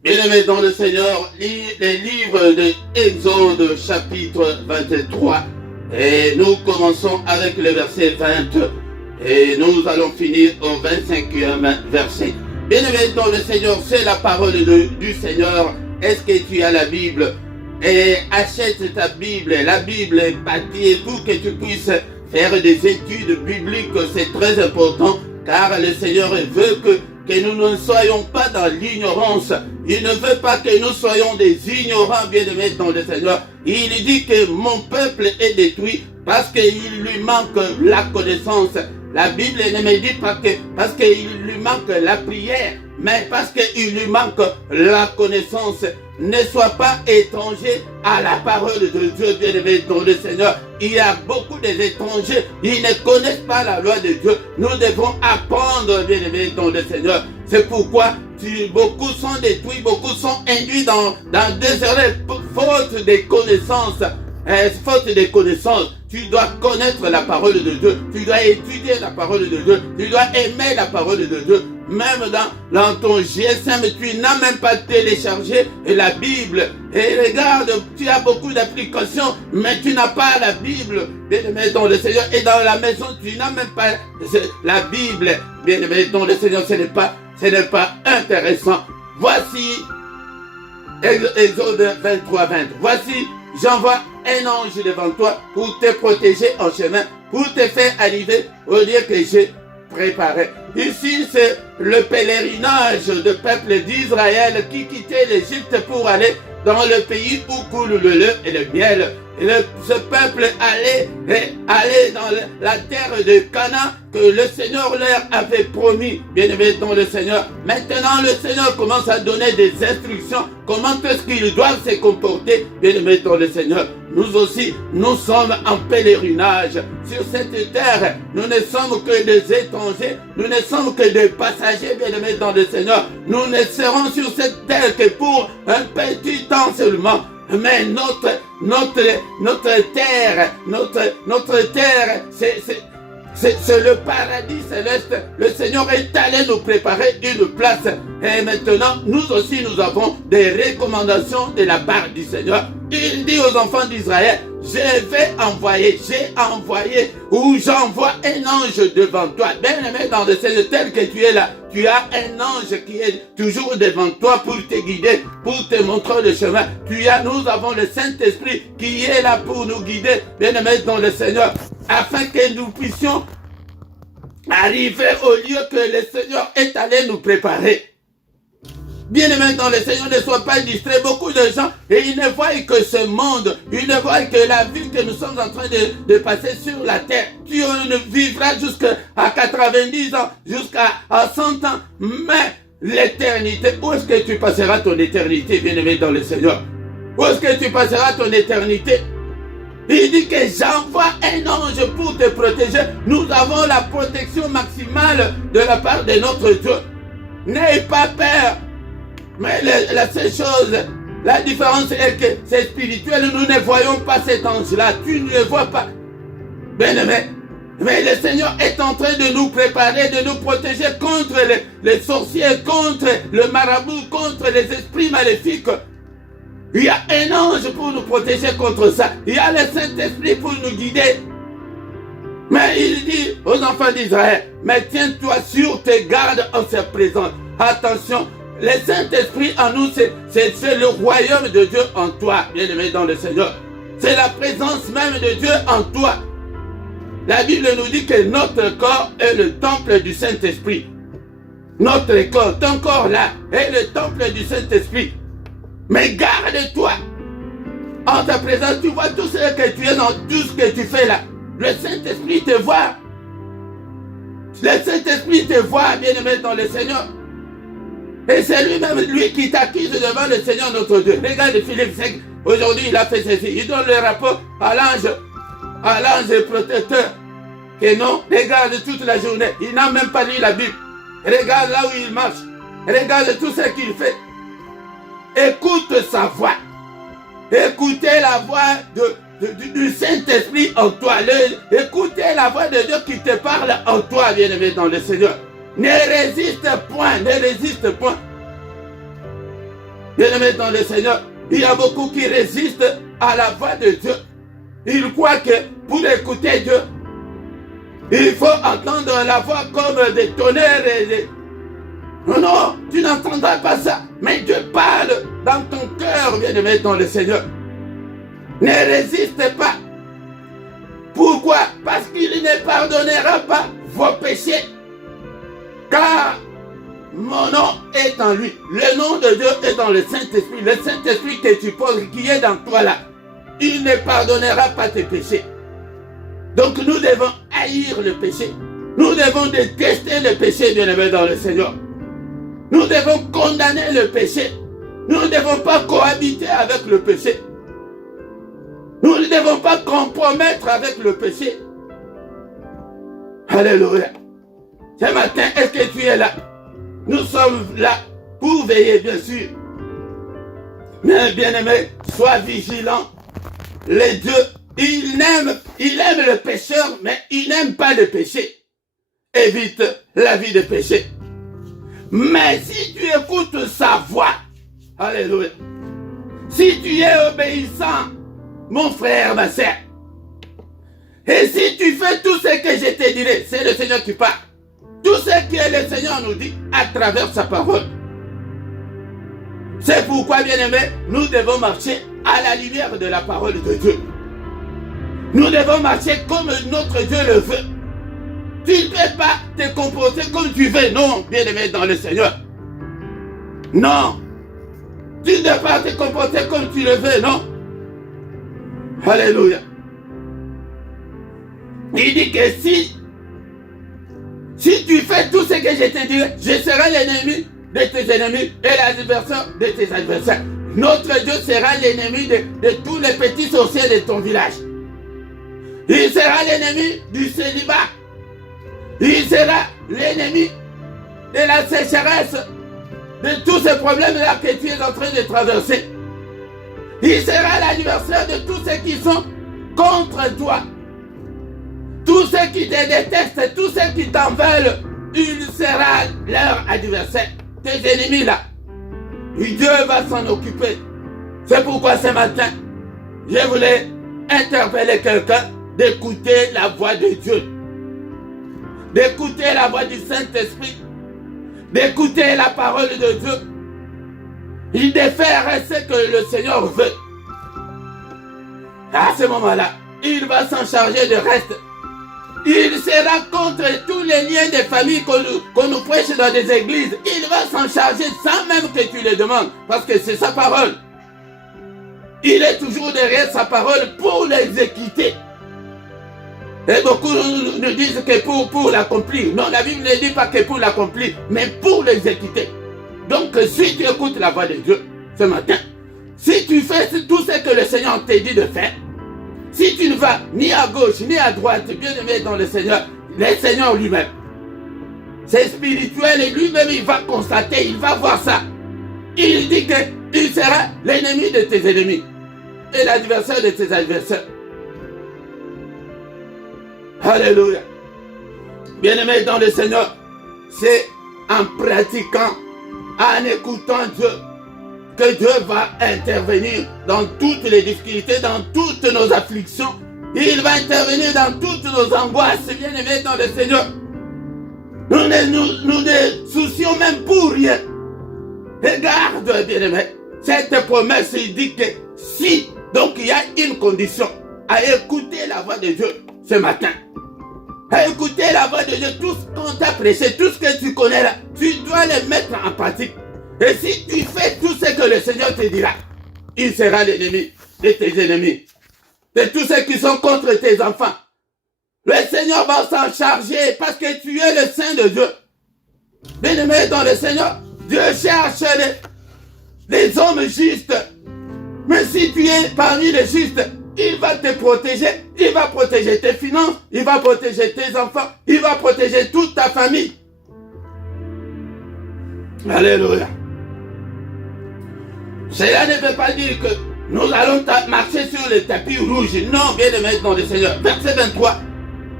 Bien-aimés dans le Seigneur, les livres de Exode chapitre 23. Et nous commençons avec le verset 20. Et nous allons finir au 25e verset. Bien-aimés dans le Seigneur, c'est la parole du Seigneur. Est-ce que tu as la Bible? Et achète ta Bible, la Bible est papier pour que tu puisses faire des études bibliques. C'est très important car le Seigneur veut que nous ne soyons pas dans l'ignorance. Il ne veut pas que nous soyons des ignorants, bien-aimés dans le Seigneur. Il dit que mon peuple est détruit parce qu'il lui manque la connaissance. La Bible ne me dit pas que parce qu'il lui manque la prière, mais parce qu'il lui manque la connaissance. Ne sois pas étranger à la parole de Dieu, bien-aimé dans le Seigneur. Il y a beaucoup d'étrangers, ils ne connaissent pas la loi de Dieu. Nous devons apprendre, bien-aimé dans le Seigneur. C'est pourquoi beaucoup sont détruits, beaucoup sont induits dans des erreurs, faute de connaissances. Faute de connaissances, tu dois connaître la parole de Dieu, tu dois étudier la parole de Dieu, tu dois aimer la parole de Dieu. Même dans ton GSM, tu n'as même pas téléchargé la Bible. Et regarde, tu as beaucoup d'applications, mais tu n'as pas la Bible. Bien-aimé dans le Seigneur, et dans la maison, tu n'as même pas la Bible. Bien-aimé dans le Seigneur, ce n'est pas intéressant. Voici Exode 23, 20. Voici, j'envoie un ange devant toi pour te protéger en chemin, pour te faire arriver au lieu que j'ai préparé. Ici, c'est le pèlerinage de peuple d'Israël qui quittait l'Égypte pour aller dans le pays où coule le lait et le miel. Et ce peuple allait dans la terre de Canaan que le Seigneur leur avait promis. Bien-aimés dans le Seigneur. Maintenant, le Seigneur commence à donner des instructions. Comment est-ce qu'ils doivent se comporter, bien-aimés dans le Seigneur. Nous aussi, nous sommes en pèlerinage sur cette terre. Nous ne sommes que des étrangers. Nous ne sommes que des passagers, bien-aimés dans le Seigneur. Nous ne serons sur cette terre que pour un petit temps seulement. Mais notre terre, c'est le paradis céleste. Le Seigneur est allé nous préparer une place. Et maintenant, nous aussi, nous avons des recommandations de la part du Seigneur. Il dit aux enfants d'Israël, j'envoie un ange devant toi. Bien-aimé dans le Seigneur, tel que tu es là, tu as un ange qui est toujours devant toi pour te guider, pour te montrer le chemin. Nous avons le Saint-Esprit qui est là pour nous guider, bien-aimé dans le Seigneur, afin que nous puissions arriver au lieu que le Seigneur est allé nous préparer. Bien-aimés dans le Seigneur, ne sois pas distrait. Beaucoup de gens, et ils ne voient que ce monde, ils ne voient que la vie que nous sommes en train de passer sur la terre. Tu ne vivras jusqu'à 90 ans, jusqu'à 100 ans, mais l'éternité, où est-ce que tu passeras ton éternité, bien-aimé dans le Seigneur? Où est-ce que tu passeras ton éternité? Il dit que j'envoie un ange pour te protéger. Nous avons la protection maximale de la part de notre Dieu. N'aie pas peur. Mais la seule chose, la différence est que c'est spirituel. Nous ne voyons pas cet ange-là. Tu ne le vois pas. Bien-aimé. Mais le Seigneur est en train de nous préparer, de nous protéger contre les sorciers, contre le marabout, contre les esprits maléfiques. Il y a un ange pour nous protéger contre ça. Il y a le Saint-Esprit pour nous guider. Mais il dit aux enfants d'Israël, mais tiens-toi sur tes gardes en sa présence. Attention. Le Saint-Esprit en nous, c'est le royaume de Dieu en toi, bien-aimé dans le Seigneur. C'est la présence même de Dieu en toi. La Bible nous dit que notre corps est le temple du Saint-Esprit. Notre corps, ton corps là, est le temple du Saint-Esprit. Mais garde-toi. En ta présence, tu vois tout ce que tu es dans tout ce que tu fais là. Le Saint-Esprit te voit. Le Saint-Esprit te voit, bien-aimé dans le Seigneur. Et c'est lui-même, lui qui t'accuse devant le Seigneur notre Dieu. Regarde Philippe 5, aujourd'hui il a fait ceci. Il donne le rapport à l'ange protecteur. Que non, regarde toute la journée. Il n'a même pas lu la Bible. Regarde là où il marche. Regarde tout ce qu'il fait. Écoute sa voix. Écoutez la voix du Saint-Esprit en toi. Écoutez la voix de Dieu qui te parle en toi, bien-aimé dans le Seigneur. Ne résiste point, ne résiste point. Bien-aimé dans le Seigneur, il y a beaucoup qui résistent à la voix de Dieu. Ils croient que pour écouter Dieu, il faut entendre la voix comme des tonnerres. Non, non, tu n'entendras pas ça. Mais Dieu parle dans ton cœur, bien-aimé dans le Seigneur. Ne résiste pas. Pourquoi? Parce qu'il ne pardonnera pas vos péchés. Car mon nom est en lui. Le nom de Dieu est dans le Saint-Esprit. Le Saint-Esprit que tu poses, qui est dans toi là, il ne pardonnera pas tes péchés. Donc nous devons haïr le péché. Nous devons détester le péché, bien-aimé dans le Seigneur. Nous devons condamner le péché. Nous ne devons pas cohabiter avec le péché. Nous ne devons pas compromettre avec le péché. Alléluia. Ce matin, est-ce que tu es là? Nous sommes là pour veiller, bien sûr. Mais bien-aimé, sois vigilant. Les dieux, il aime le pécheur, mais il n'aime pas le péché. Évite la vie de péché. Mais si tu écoutes sa voix, alléluia, si tu es obéissant, mon frère, ma sœur, et si tu fais tout ce que je te dirai, c'est le Seigneur qui parle, tout ce que le Seigneur nous dit à travers sa parole. C'est pourquoi, bien-aimés, nous devons marcher à la lumière de la parole de Dieu. Nous devons marcher comme notre Dieu le veut. Tu ne peux pas te comporter comme tu veux, non, bien-aimé dans le Seigneur. Non. Tu ne peux pas te comporter comme tu le veux, non. Alléluia. Il dit que si tu fais tout ce que je te dirai, je serai l'ennemi de tes ennemis et l'adversaire de tes adversaires. Notre Dieu sera l'ennemi de tous les petits sorciers de ton village. Il sera l'ennemi du célibat. Il sera l'ennemi de la sécheresse, de tous ces problèmes-là que tu es en train de traverser. Il sera l'adversaire de tous ceux qui sont contre toi. Tous ceux qui te détestent, tous ceux qui t'en veulent, il sera leur adversaire. Tes ennemis là. Et Dieu va s'en occuper. C'est pourquoi ce matin, je voulais interpeller quelqu'un d'écouter la voix de Dieu. D'écouter la voix du Saint-Esprit. D'écouter la parole de Dieu. Et de faire ce que le Seigneur veut. À ce moment-là, il va s'en charger de reste. Il sera contre tous les liens de famille qu'on nous prêche dans des églises. Il va s'en charger sans même que tu le demandes. Parce que c'est sa parole. Il est toujours derrière sa parole pour l'exécuter. Et beaucoup nous disent que pour l'accomplir. Non, la Bible ne dit pas que pour l'accomplir, mais pour l'exécuter. Donc si tu écoutes la voix de Dieu ce matin, si tu fais tout ce que le Seigneur t'a dit de faire, si tu ne vas ni à gauche ni à droite, bien aimé dans le Seigneur lui-même, c'est spirituel et lui-même il va constater, il va voir ça. Il dit qu'il sera l'ennemi de tes ennemis et l'adversaire de tes adversaires. Alléluia. Bien-aimé dans le Seigneur, c'est en pratiquant, en écoutant Dieu, que Dieu va intervenir dans toutes les difficultés, dans toutes nos afflictions. Il va intervenir dans toutes nos angoisses, bien-aimé dans le Seigneur. Nous ne soucions même pour rien. Regarde, bien-aimé, cette promesse, il dit que si, donc il y a une condition, à écouter la voix de Dieu ce matin. À écouter la voix de Dieu, tout ce qu'on t'a prêché, tout ce que tu connais là, tu dois les mettre en pratique. Et si tu fais tout ce que le Seigneur te dira, il sera l'ennemi de tes ennemis, de tous ceux qui sont contre tes enfants. Le Seigneur va s'en charger parce que tu es le Saint de Dieu. Bien-aimé dans le Seigneur, Dieu cherche les hommes justes. Mais si tu es parmi les justes, il va te protéger. Il va protéger tes finances. Il va protéger tes enfants. Il va protéger toute ta famille. Alléluia. Cela ne veut pas dire que nous allons marcher sur le tapis rouge. Non, bien-aimé dans le Seigneur. Verset 23.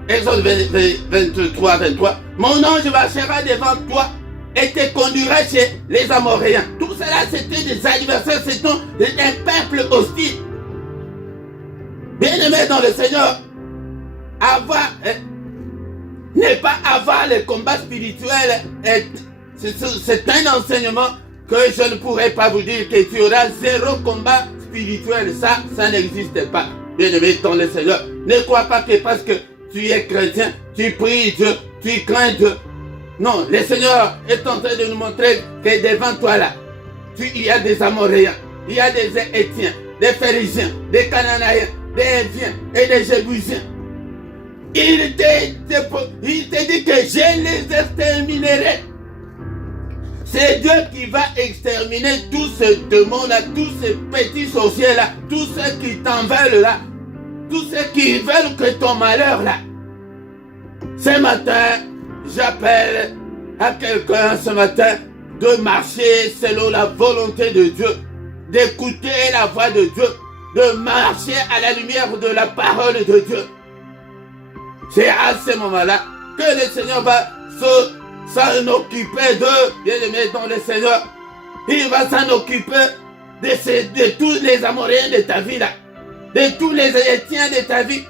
Exode 23, 23. Mon ange marchera devant toi et te conduira chez les Amoréens. Tout cela, c'était des adversaires, c'était un peuple hostile. Bien-aimé dans le Seigneur, ne pas avoir le combat spirituel, c'est un enseignement que je ne pourrais pas vous dire que tu auras zéro combat spirituel. Ça n'existe pas. Bien-aimé dans le Seigneur, ne crois pas que parce que tu es chrétien, tu pries Dieu, tu crains Dieu. Non, le Seigneur est en train de nous montrer que devant toi là, il y a des Amoréens, il y a des Étiens, des Phérésiens, des Cananéens, des Héviens et des Jébusiens. Il te dit que je les exterminerai. C'est Dieu qui va exterminer tous ces démons-là, tous ces petits sorciers-là, tous ceux qui t'en veulent là, tous ceux qui veulent que ton malheur là. Ce matin, j'appelle à quelqu'un ce matin de marcher selon la volonté de Dieu, d'écouter la voix de Dieu, de marcher à la lumière de la parole de Dieu. C'est à ce moment-là que le Seigneur va s'en occuper d'eux, bien-aimés dans le Seigneur. Il va s'en occuper de tous les Amoréens de ta vie là, de tous les Étiens de ta vie.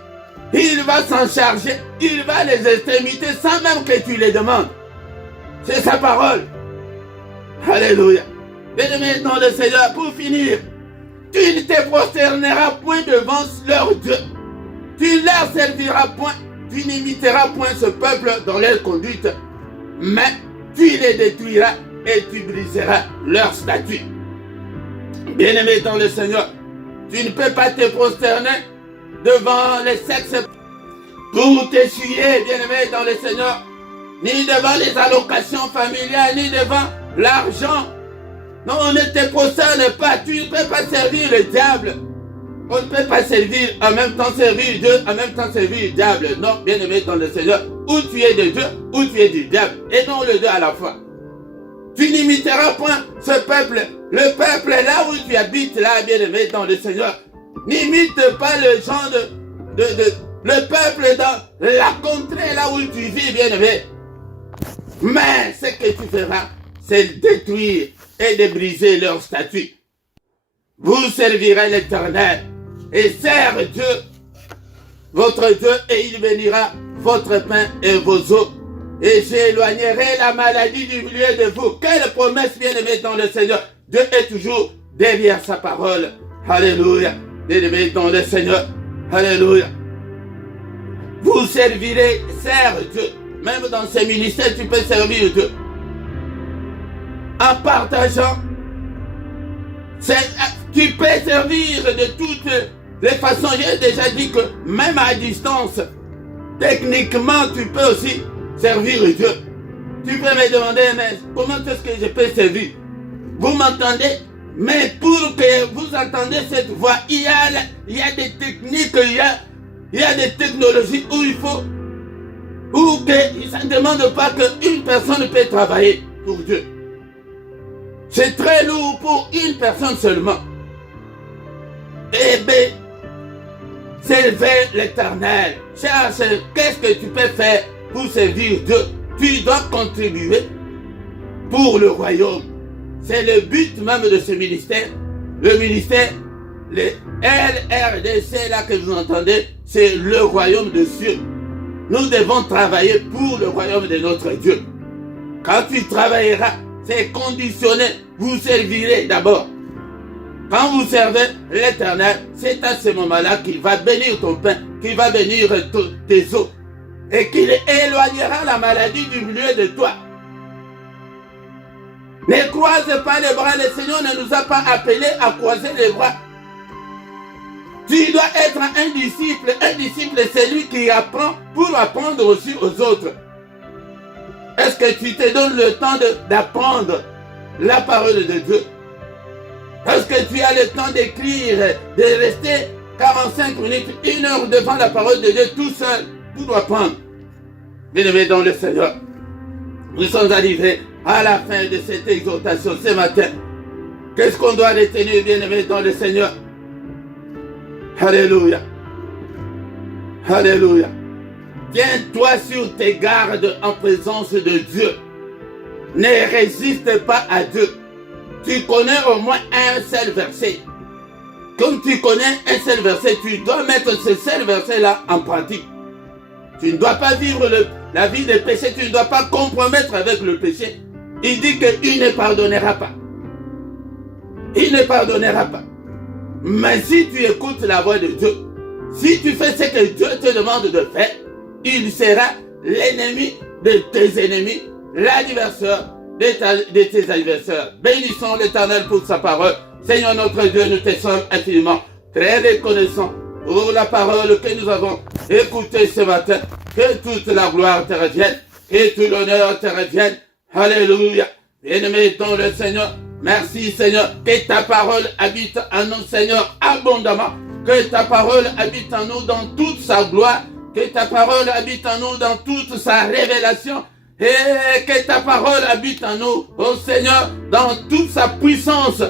Il va s'en charger, il va les exterminer sans même que tu les demandes. C'est sa parole. Alléluia. Bien-aimés dans le Seigneur, pour finir, tu ne te prosterneras point devant leur Dieu. Tu ne leur serviras point, tu n'imiteras point ce peuple dans leur conduite, mais tu les détruiras et tu briseras leur statut. Bien-aimé dans le Seigneur, tu ne peux pas te prosterner devant les sexes pour t'essuyer, bien-aimé dans le Seigneur, ni devant les allocations familiales, ni devant l'argent. Non, on ne te prosterne pas, tu ne peux pas servir le diable. On ne peut pas servir, en même temps servir Dieu, en même temps servir le diable. Non, bien-aimé dans le Seigneur, ou tu es de Dieu, ou tu es du diable, et non le deux à la fois. Tu n'imiteras point ce peuple, le peuple là où tu habites, là, bien-aimé dans le Seigneur. N'imite pas le genre le peuple dans la contrée là où tu vis, bien-aimé. Mais ce que tu feras, c'est détruire et de briser leur statut. Vous servirez l'Éternel et servez Dieu, votre Dieu, et il bénira votre pain et vos eaux. Et j'éloignerai la maladie du milieu de vous. Quelle promesse, bien-aimé dans le Seigneur. Dieu est toujours derrière sa parole. Alléluia. Bien-aimé dans le Seigneur. Alléluia. Vous servirez, serve Dieu. Même dans ces ministères, tu peux servir Dieu. En partageant, tu peux servir de toutes les façons. J'ai déjà dit que même à distance, techniquement, tu peux aussi servir Dieu. Tu peux me demander, mais comment est-ce que je peux servir? Vous m'entendez? Mais pour que vous entendez cette voix, il y a des techniques, il y a des technologies où il faut, où que ça ne demande pas qu'une personne peut travailler pour Dieu. C'est très lourd pour une personne seulement. Eh bien, servir l'Éternel. Cherche, qu'est-ce que tu peux faire pour servir Dieu? Tu dois contribuer pour le royaume. C'est le but même de ce ministère. Le ministère, le LRDC là que vous entendez, c'est le royaume de Dieu. Nous devons travailler pour le royaume de notre Dieu. Quand tu travailleras, c'est conditionné. Vous servirez d'abord. Quand vous servez l'Éternel, c'est à ce moment-là qu'il va bénir ton pain, qu'il va bénir tes eaux, et qu'il éloignera la maladie du milieu de toi. Ne croise pas les bras, le Seigneur ne nous a pas appelés à croiser les bras. Tu dois être un disciple. Un disciple, c'est lui qui apprend pour apprendre aussi aux autres. Est-ce que tu te donnes le temps d'apprendre la parole de Dieu? Est-ce que tu as le temps d'écrire, de rester 45 minutes, 1 heure devant la parole de Dieu tout seul pour apprendre? Bien-aimés dans le Seigneur, nous sommes arrivés à la fin de cette exhortation ce matin. Qu'est-ce qu'on doit retenir, bien-aimés dans le Seigneur? Alléluia. Alléluia. Tiens-toi sur tes gardes en présence de Dieu. Ne résiste pas à Dieu. Tu connais au moins un seul verset. Comme tu connais un seul verset, tu dois mettre ce seul verset-là en pratique. Tu ne dois pas vivre la vie de péché, tu ne dois pas compromettre avec le péché. Il dit qu'il ne pardonnera pas. Il ne pardonnera pas. Mais si tu écoutes la voix de Dieu, si tu fais ce que Dieu te demande de faire, il sera l'ennemi de tes ennemis, l'adversaire de tes adversaires. Bénissons l'Éternel pour sa parole. Seigneur notre Dieu, nous te sommes infiniment très reconnaissants pour la parole que nous avons écoutée ce matin. Que toute la gloire te revienne, que tout l'honneur te revienne. Alléluia. Bien-aimés dans le Seigneur, merci Seigneur, que ta parole habite en nous Seigneur abondamment, que ta parole habite en nous dans toute sa gloire, que ta parole habite en nous dans toute sa révélation, et que ta parole habite en nous, ô Seigneur, dans toute sa puissance,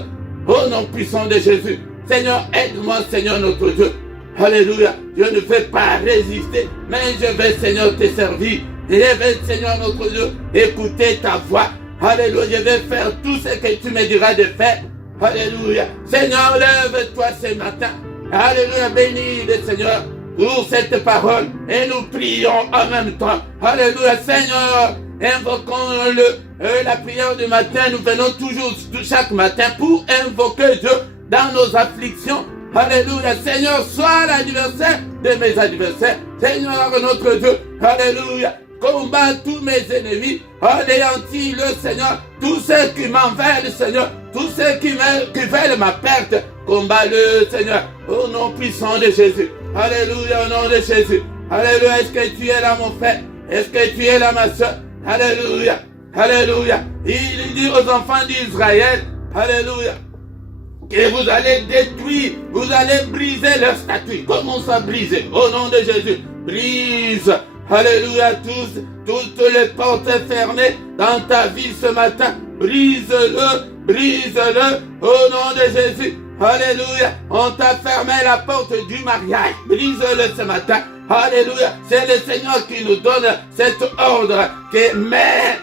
au nom puissant de Jésus. Seigneur, aide-moi Seigneur notre Dieu. Alléluia, je ne vais pas résister, mais je vais Seigneur te servir. Je vais Seigneur notre Dieu écouter ta voix. Alléluia, je vais faire tout ce que tu me diras de faire. Alléluia. Seigneur, lève-toi ce matin. Alléluia, bénis le Seigneur pour cette parole. Et nous prions en même temps. Alléluia, Seigneur, invoquons la prière du matin. Nous venons toujours chaque matin pour invoquer Dieu dans nos afflictions. Alléluia, Seigneur, sois l'adversaire de mes adversaires. Seigneur, notre Dieu, alléluia. Combat tous mes ennemis, anéantis le Seigneur, tous ceux qui m'en veulent, Seigneur, tous ceux qui veulent ma perte, combat-le, Seigneur, au nom puissant de Jésus. Alléluia, au nom de Jésus. Alléluia, est-ce que tu es là, mon frère? Est-ce que tu es là, ma soeur? Alléluia, alléluia. Il dit aux enfants d'Israël, alléluia, que vous allez détruire, vous allez briser leur statut. Commence à briser, au nom de Jésus. Brise. Alléluia, toutes les portes fermées dans ta vie ce matin, brise-le, brise-le, au nom de Jésus. Alléluia, on t'a fermé la porte du mariage, brise-le ce matin. Alléluia, c'est le Seigneur qui nous donne cet ordre, mais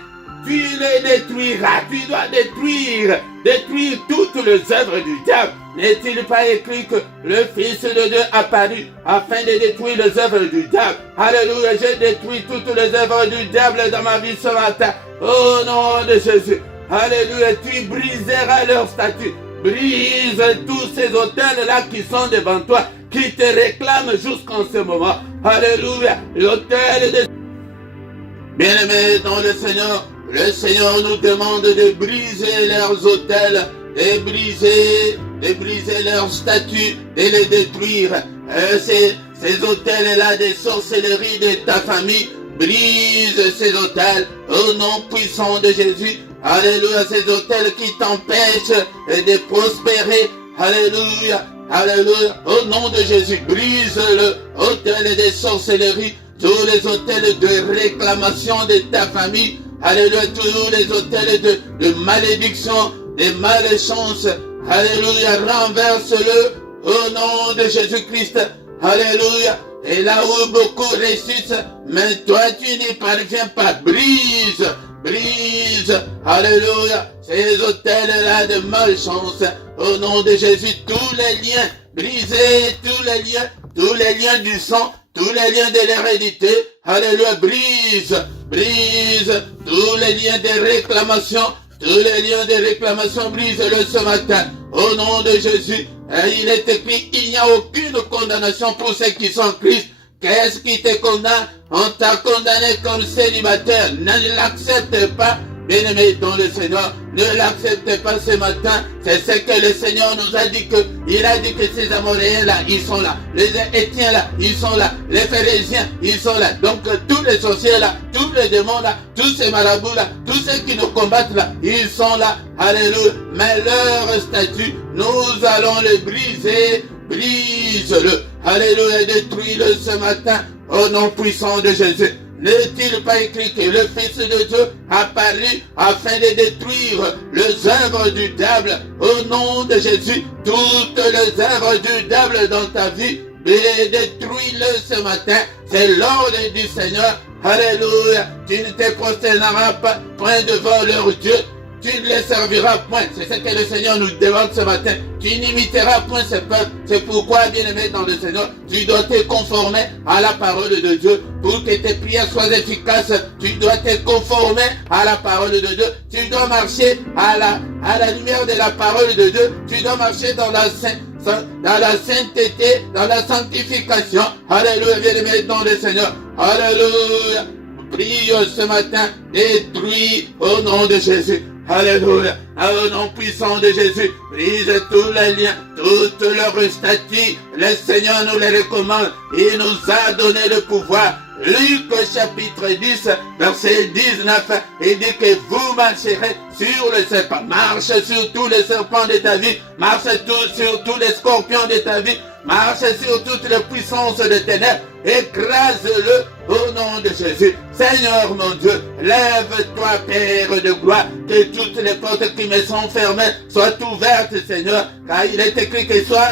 tu les détruiras, tu dois détruire toutes les œuvres du diable. N'est-il pas écrit que le Fils de Dieu a apparu afin de détruire les œuvres du diable? Alléluia, j'ai détruit toutes les œuvres du diable dans ma vie ce matin. Au nom de Jésus. Alléluia, tu briseras leur statut. Brise tous ces autels-là qui sont devant toi, qui te réclament jusqu'en ce moment. Alléluia, l'autel de... Bien-aimés dans le Seigneur nous demande de briser leurs autels, de briser leurs statues, de les détruire. Ces autels-là de sorcellerie de ta famille, brise ces autels au nom puissant de Jésus. Alléluia, ces autels qui t'empêchent de prospérer. Alléluia, alléluia, au nom de Jésus, brise le autel de sorcellerie, tous les autels de réclamation de ta famille. Alléluia, tous les autels de malédiction, de malchance. Alléluia, renverse-le au nom de Jésus-Christ. Alléluia. Et là où beaucoup réussissent, mais toi tu n'y parviens pas. Brise, brise. Alléluia. Ces autels-là de malchance, au nom de Jésus, tous les liens, brisez tous les liens du sang, tous les liens de l'hérédité. Alléluia, brise, brise tous les liens de réclamation. Tous les liens de réclamation, brise-le ce matin. Au nom de Jésus, il est écrit, il n'y a aucune condamnation pour ceux qui sont en Christ. Qu'est-ce qui te condamne? On t'a condamné comme célibataire. Ne l'accepte pas. bien-aimés dans le Seigneur, ne l'acceptez pas ce matin. C'est ce que le Seigneur nous a dit que, il a dit que ces Amoréens là, ils sont là. Les Étiens là, ils sont là. Les Phérésiens, ils sont là. Donc tous les sorciers là, tous les démons là, tous ces marabouts là, tous ceux qui nous combattent là, ils sont là. Alléluia. Mais leur statut, nous allons le briser. Brise-le. Alléluia. Détruis-le ce matin au nom puissant de Jésus. N'est-il pas écrit que le Fils de Dieu apparut afin de détruire les œuvres du diable? Au nom de Jésus, toutes les œuvres du diable dans ta vie, détruis-le ce matin. C'est l'ordre du Seigneur. Alléluia. Tu ne te prosterneras pas point devant leur Dieu. Tu ne les serviras point. C'est ce que le Seigneur nous demande ce matin. Tu n'imiteras point ce peuple. C'est pourquoi, bien-aimé dans le Seigneur, tu dois te conformer à la parole de Dieu. Pour que tes prières soient efficaces, tu dois te conformer à la parole de Dieu. Tu dois marcher à la lumière de la parole de Dieu. Tu dois marcher dans la sainteté, dans la sanctification. Alléluia, bien-aimé dans le Seigneur. Alléluia. Prie ce matin, détruis au nom de Jésus. Alléluia. Au nom puissant de Jésus, brise tous les liens, toutes leurs statuts. Le Seigneur nous les recommande. Il nous a donné le pouvoir. Luc chapitre 10, verset 19, il dit que vous marcherez sur le serpent. Marche sur tous les serpents de ta vie. Marche sur tous les scorpions de ta vie. Marche sur toutes les puissances de ténèbres. Écrase-le au nom de Jésus. Seigneur mon Dieu, lève-toi Père de gloire, que toutes les portes qui me sont fermées soient ouvertes Seigneur, car il est écrit que toi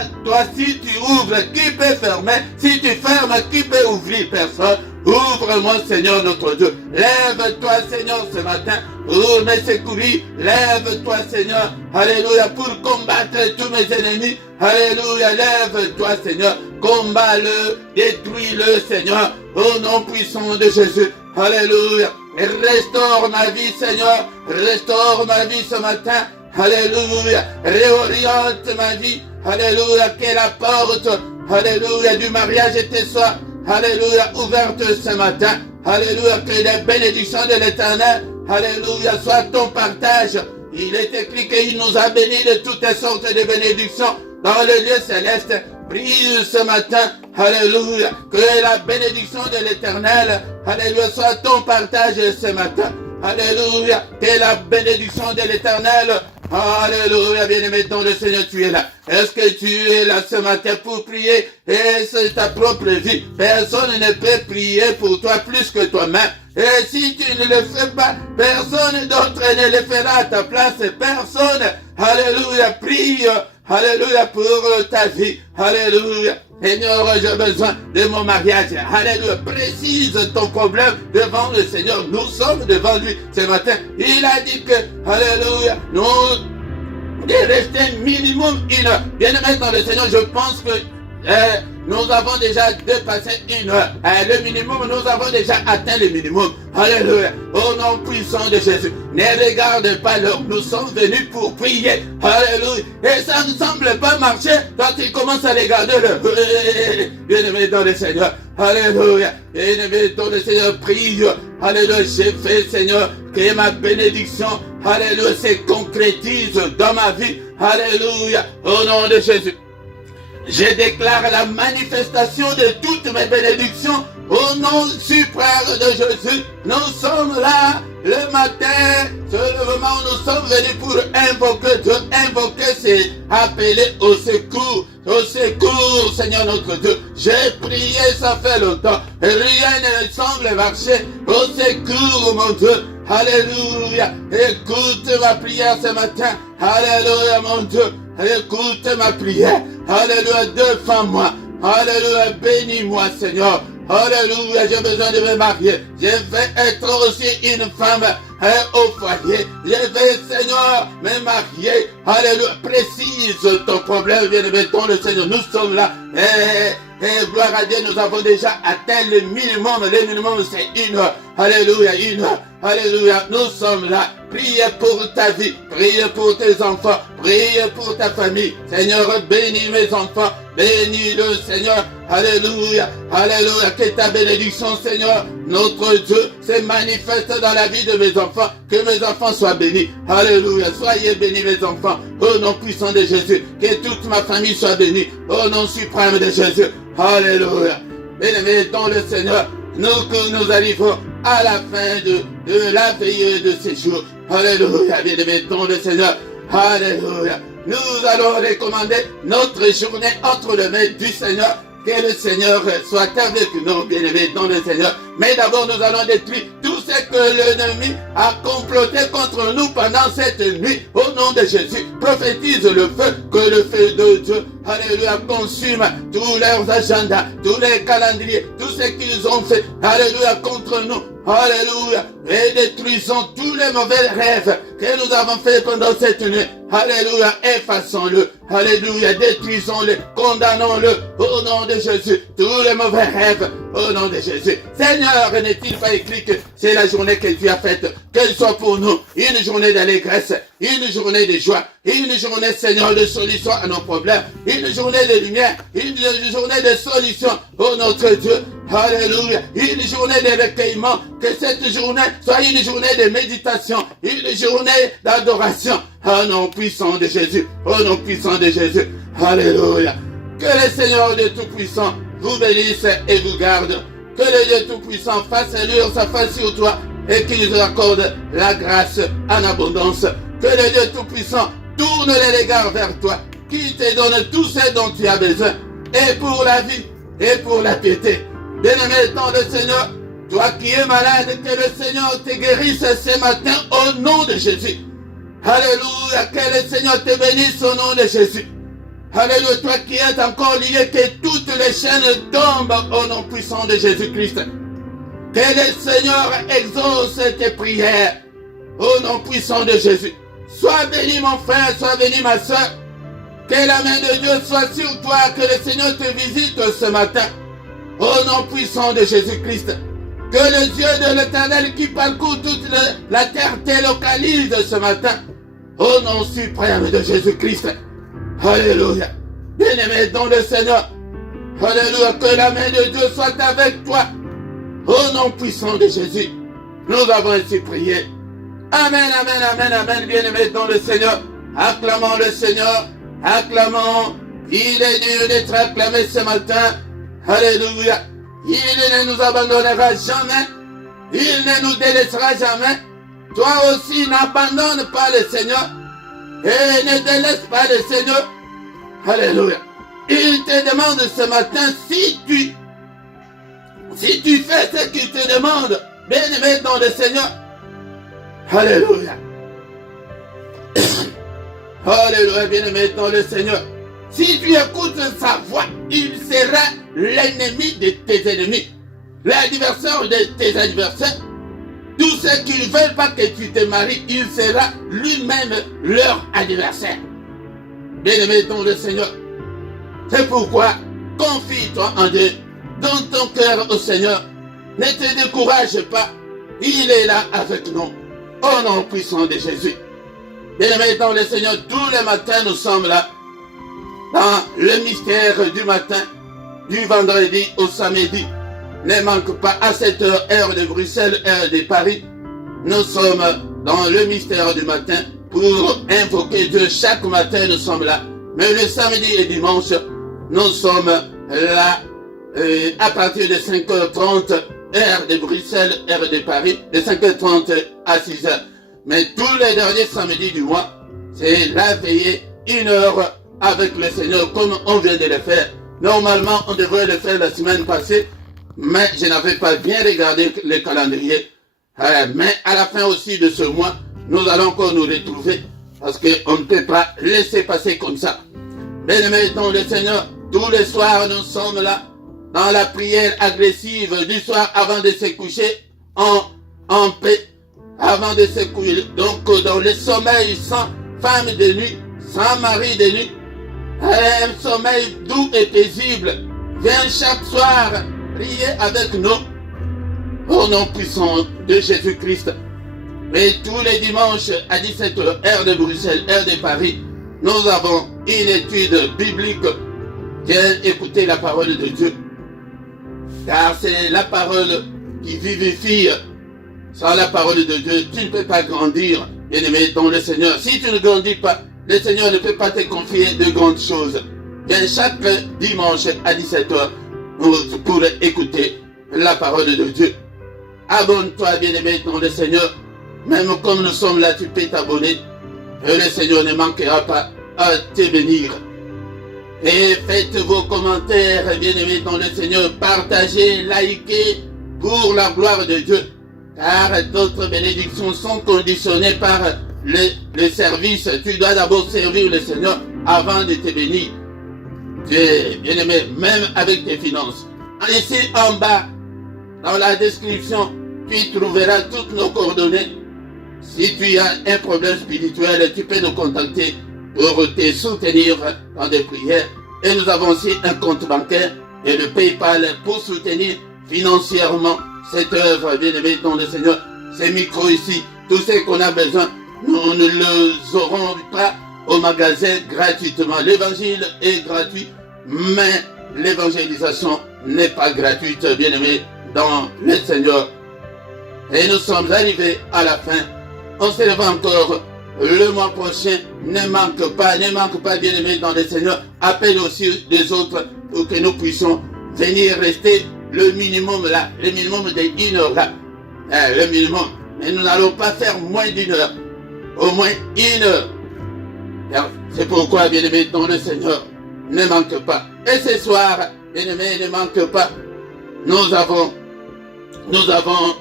si tu ouvres, qui peut fermer? Si tu fermes, qui peut ouvrir? Personne. Ouvre-moi Seigneur notre Dieu. Lève-toi Seigneur ce matin pour me secourir. Lève-toi Seigneur, alléluia, pour combattre tous mes ennemis. Alléluia, lève-toi Seigneur, combat-le, détruis-le Seigneur, au nom puissant de Jésus. Alléluia. Restaure ma vie Seigneur, restaure ma vie ce matin. Alléluia. Réoriente ma vie. Alléluia. Que la porte, alléluia, du mariage te soit, alléluia, ouverte ce matin. Alléluia. Que les bénédictions de l'Éternel, alléluia, soient ton partage. Il est écrit qu'il nous a bénis de toutes sortes de bénédictions dans le lieu céleste. Prie ce matin, alléluia, que la bénédiction de l'Éternel, alléluia, soit ton partage ce matin. Alléluia, que la bénédiction de l'Éternel, alléluia, bien-aimé dans le Seigneur, tu es là. Est-ce que tu es là ce matin pour prier? Et c'est ta propre vie. Personne ne peut prier pour toi plus que toi-même. Et si tu ne le fais pas, personne d'autre ne le fera à ta place. Personne, alléluia, prie, alléluia, pour ta vie. Alléluia. Seigneur, j'ai besoin de mon mariage. Alléluia. Précise ton problème devant le Seigneur. Nous sommes devant lui ce matin. Il a dit que, alléluia, nous de rester minimum une heure. Bien-aimé dans le Seigneur, je pense que nous avons déjà dépassé une heure. Le minimum, nous avons déjà atteint le minimum. Alléluia. Au nom puissant de Jésus. Ne regarde pas l'heure. Nous sommes venus pour prier. Alléluia. Et ça ne semble pas marcher quand tu commences à regarder l'heure. Bien-aimé dans le Seigneur. Alléluia. Bien-aimé dans le Seigneur, prie. Alléluia. J'ai fait, Seigneur, que ma bénédiction, alléluia, se concrétise dans ma vie. Alléluia. Au nom de Jésus. Je déclare la manifestation de toutes mes bénédictions au nom suprême de Jésus. Nous sommes là le matin, c'est le moment où nous sommes venus pour invoquer Dieu. Invoquer, c'est appeler au secours. Au secours, Seigneur notre Dieu. J'ai prié, ça fait longtemps. Rien ne semble marcher. Au secours, mon Dieu. Alléluia. Écoute ma prière ce matin. Alléluia, mon Dieu. Écoute ma prière. Alléluia, défends-moi. Alléluia, bénis-moi, Seigneur. Alléluia, j'ai besoin de me marier. Je vais être aussi une femme au foyer. Je vais, Seigneur, me marier. Alléluia, précise ton problème, bien-aimé, dans le Seigneur. Nous sommes là. Et gloire à Dieu, nous avons déjà atteint le minimum. Le minimum, c'est une heure. Alléluia, une heure. Alléluia, nous sommes là. Priez pour ta vie, priez pour tes enfants, priez pour ta famille. Seigneur, bénis mes enfants, bénis le Seigneur. Alléluia, alléluia, que ta bénédiction, Seigneur, notre Dieu, se manifeste dans la vie de mes enfants. Que mes enfants soient bénis. Alléluia. Soyez bénis mes enfants. Au nom puissant de Jésus. Que toute ma famille soit bénie. Au nom suprême de Jésus. Alléluia. Bien-aimés dans le Seigneur, nous arrivons à la fin de la veillée de ces jours. Alléluia. Bien-aimés dans le Seigneur. Alléluia. Nous allons recommander notre journée entre les mains du Seigneur. Que le Seigneur soit avec nous, bien-aimés dans le Seigneur. Mais d'abord, nous allons détruire tout ce que l'ennemi a comploté contre nous pendant cette nuit. Au nom de Jésus, prophétise le feu, que le feu de Dieu, alléluia, consume tous leurs agendas, tous les calendriers, tout ce qu'ils ont fait, alléluia, contre nous. Alléluia. Et détruisons tous les mauvais rêves que nous avons fait pendant cette nuit. Alléluia. Effaçons-le. Alléluia. Détruisons-le. Condamnons-le. Au nom de Jésus. Tous les mauvais rêves. Au nom de Jésus. Seigneur, n'est-il pas écrit que c'est la journée que tu as faite? Qu'elle soit pour nous une journée d'allégresse, une journée de joie, une journée, Seigneur, de solution à nos problèmes, une journée de lumière, une journée de solution. Oh notre Dieu. Alléluia. Une journée de recueillement. Que cette journée soit une journée de méditation, une journée d'adoration. Au nom puissant de Jésus. Au nom puissant de Jésus. Alléluia. Que le Seigneur de Tout-Puissant vous bénisse et vous garde. Que le Dieu Tout-Puissant fasse luire sa face sur toi et qu'il nous accorde la grâce en abondance. Que le Dieu Tout-Puissant tourne les regards vers toi, qu'il te donne tout ce dont tu as besoin, et pour la vie, et pour la piété. Bien-aimé dans le Seigneur, toi qui es malade, que le Seigneur te guérisse ce matin au nom de Jésus. Alléluia, que le Seigneur te bénisse au nom de Jésus. Alléluia, toi qui es encore lié, que toutes les chaînes tombent au nom puissant de Jésus-Christ. Que le Seigneur exauce tes prières au nom puissant de Jésus. Sois béni mon frère, sois béni ma soeur. Que la main de Dieu soit sur toi, que le Seigneur te visite ce matin. Au nom puissant de Jésus-Christ. Que le Dieu de l'Éternel qui parcourt toute la terre te localise ce matin. Au nom suprême de Jésus-Christ. Alléluia. Bien-aimé dans le Seigneur. Alléluia. Que la main de Dieu soit avec toi. Au nom puissant de Jésus. Nous avons ainsi prié. Amen, amen, amen, amen. Bien-aimé dans le Seigneur. Acclamons le Seigneur. Acclamons. Il est digne d'être acclamé ce matin. Alléluia. Il ne nous abandonnera jamais. Il ne nous délaissera jamais. Toi aussi, n'abandonne pas le Seigneur. Et ne délaisse pas le Seigneur. Alléluia. Il te demande ce matin si tu fais ce qu'il te demande, bien-aimé dans le Seigneur. Alléluia. Alléluia, bien-aimé dans le Seigneur. Si tu écoutes sa voix, il sera l'ennemi de tes ennemis, l'adversaire de tes adversaires. Tous ceux qui ne veulent pas que tu te maries, il sera lui-même leur adversaire. Bien-aimé dans le Seigneur, c'est pourquoi confie-toi en Dieu, donne ton cœur au Seigneur. Ne te décourage pas, il est là avec nous. Au nom puissant de Jésus. Bien-aimé dans le Seigneur, tous les matins nous sommes là, dans le mystère du matin, du vendredi au samedi. Ne manque pas à cette heure, heure de Bruxelles, heure de Paris. Nous sommes dans le mystère du matin pour invoquer Dieu. Chaque matin, nous sommes là. Mais le samedi et dimanche, nous sommes là à partir de 5h30, heure de Bruxelles, heure de Paris, de 5h30 à 6h. Mais tous les derniers samedis du mois, c'est la veillée, 1 heure avec le Seigneur, comme on vient de le faire. Normalement, on devrait le faire la semaine passée, mais je n'avais pas bien regardé le calendrier. Mais à la fin aussi de ce mois, nous allons encore nous retrouver, parce qu'on ne peut pas laisser passer comme ça. Bien-aimés dans le Seigneur, tous les soirs, nous sommes là, dans la prière agressive du soir, avant de se coucher, en paix, avant de se coucher. Donc, dans le sommeil sans femme de nuit, sans mari de nuit, un sommeil doux et paisible. Viens chaque soir prier avec nous au nom puissant de Jésus-Christ. Et tous les dimanches à 17h, heure de Bruxelles, heure de Paris, nous avons une étude biblique. Viens écouter la parole de Dieu. Car c'est la parole qui vivifie. Sans la parole de Dieu, tu ne peux pas grandir, bien-aimé, dans le Seigneur. Si tu ne grandis pas, le Seigneur ne peut pas te confier de grandes choses. Viens chaque dimanche à 17h pour écouter la parole de Dieu. Abonne-toi, bien-aimé, dans le Seigneur. Même comme nous sommes là, tu peux t'abonner. Et le Seigneur ne manquera pas à te bénir. Et faites vos commentaires, bien-aimés, dans le Seigneur. Partagez, likez pour la gloire de Dieu. Car d'autres bénédictions sont conditionnées par le service. Tu dois d'abord servir le Seigneur avant de te bénir. Tu es bien-aimé, même avec tes finances. Ici en bas, dans la description, tu trouveras toutes nos coordonnées. Si tu as un problème spirituel, tu peux nous contacter pour te soutenir dans des prières. Et nous avons aussi un compte bancaire et le PayPal pour soutenir financièrement cette œuvre, bien-aimée dans le Seigneur. Ces micros ici, tout ce qu'on a besoin, nous ne les aurons pas au magasin gratuitement. L'évangile est gratuit, mais l'évangélisation n'est pas gratuite, bien-aimé dans le Seigneur. Et nous sommes arrivés à la fin. On se lève encore le mois prochain. Ne manque pas, bien-aimé dans le Seigneur. Appelle aussi les autres pour que nous puissions venir rester le minimum là, le minimum de 1 heure là. Le minimum. Mais nous n'allons pas faire moins d'1 heure. Au moins 1 heure. C'est pourquoi, bien-aimé dans le Seigneur, ne manque pas. Et ce soir, bien-aimé, ne manque pas. Nous avons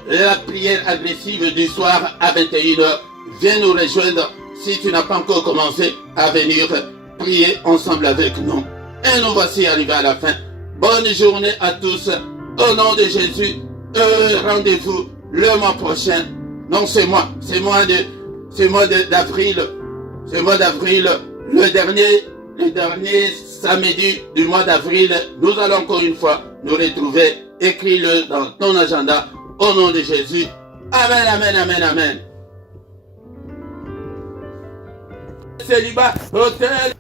la prière agressive du soir à 21h. Viens nous rejoindre si tu n'as pas encore commencé à venir prier ensemble avec nous. Et nous voici arrivés à la fin. Bonne journée à tous. Au nom de Jésus, rendez-vous le mois prochain. Non, c'est mois d'avril. Ce mois d'avril, le dernier samedi du mois d'avril, nous allons encore une fois nous retrouver. Écris-le dans ton agenda au nom de Jésus. Amen, amen, amen, amen. Célibat, hôtel.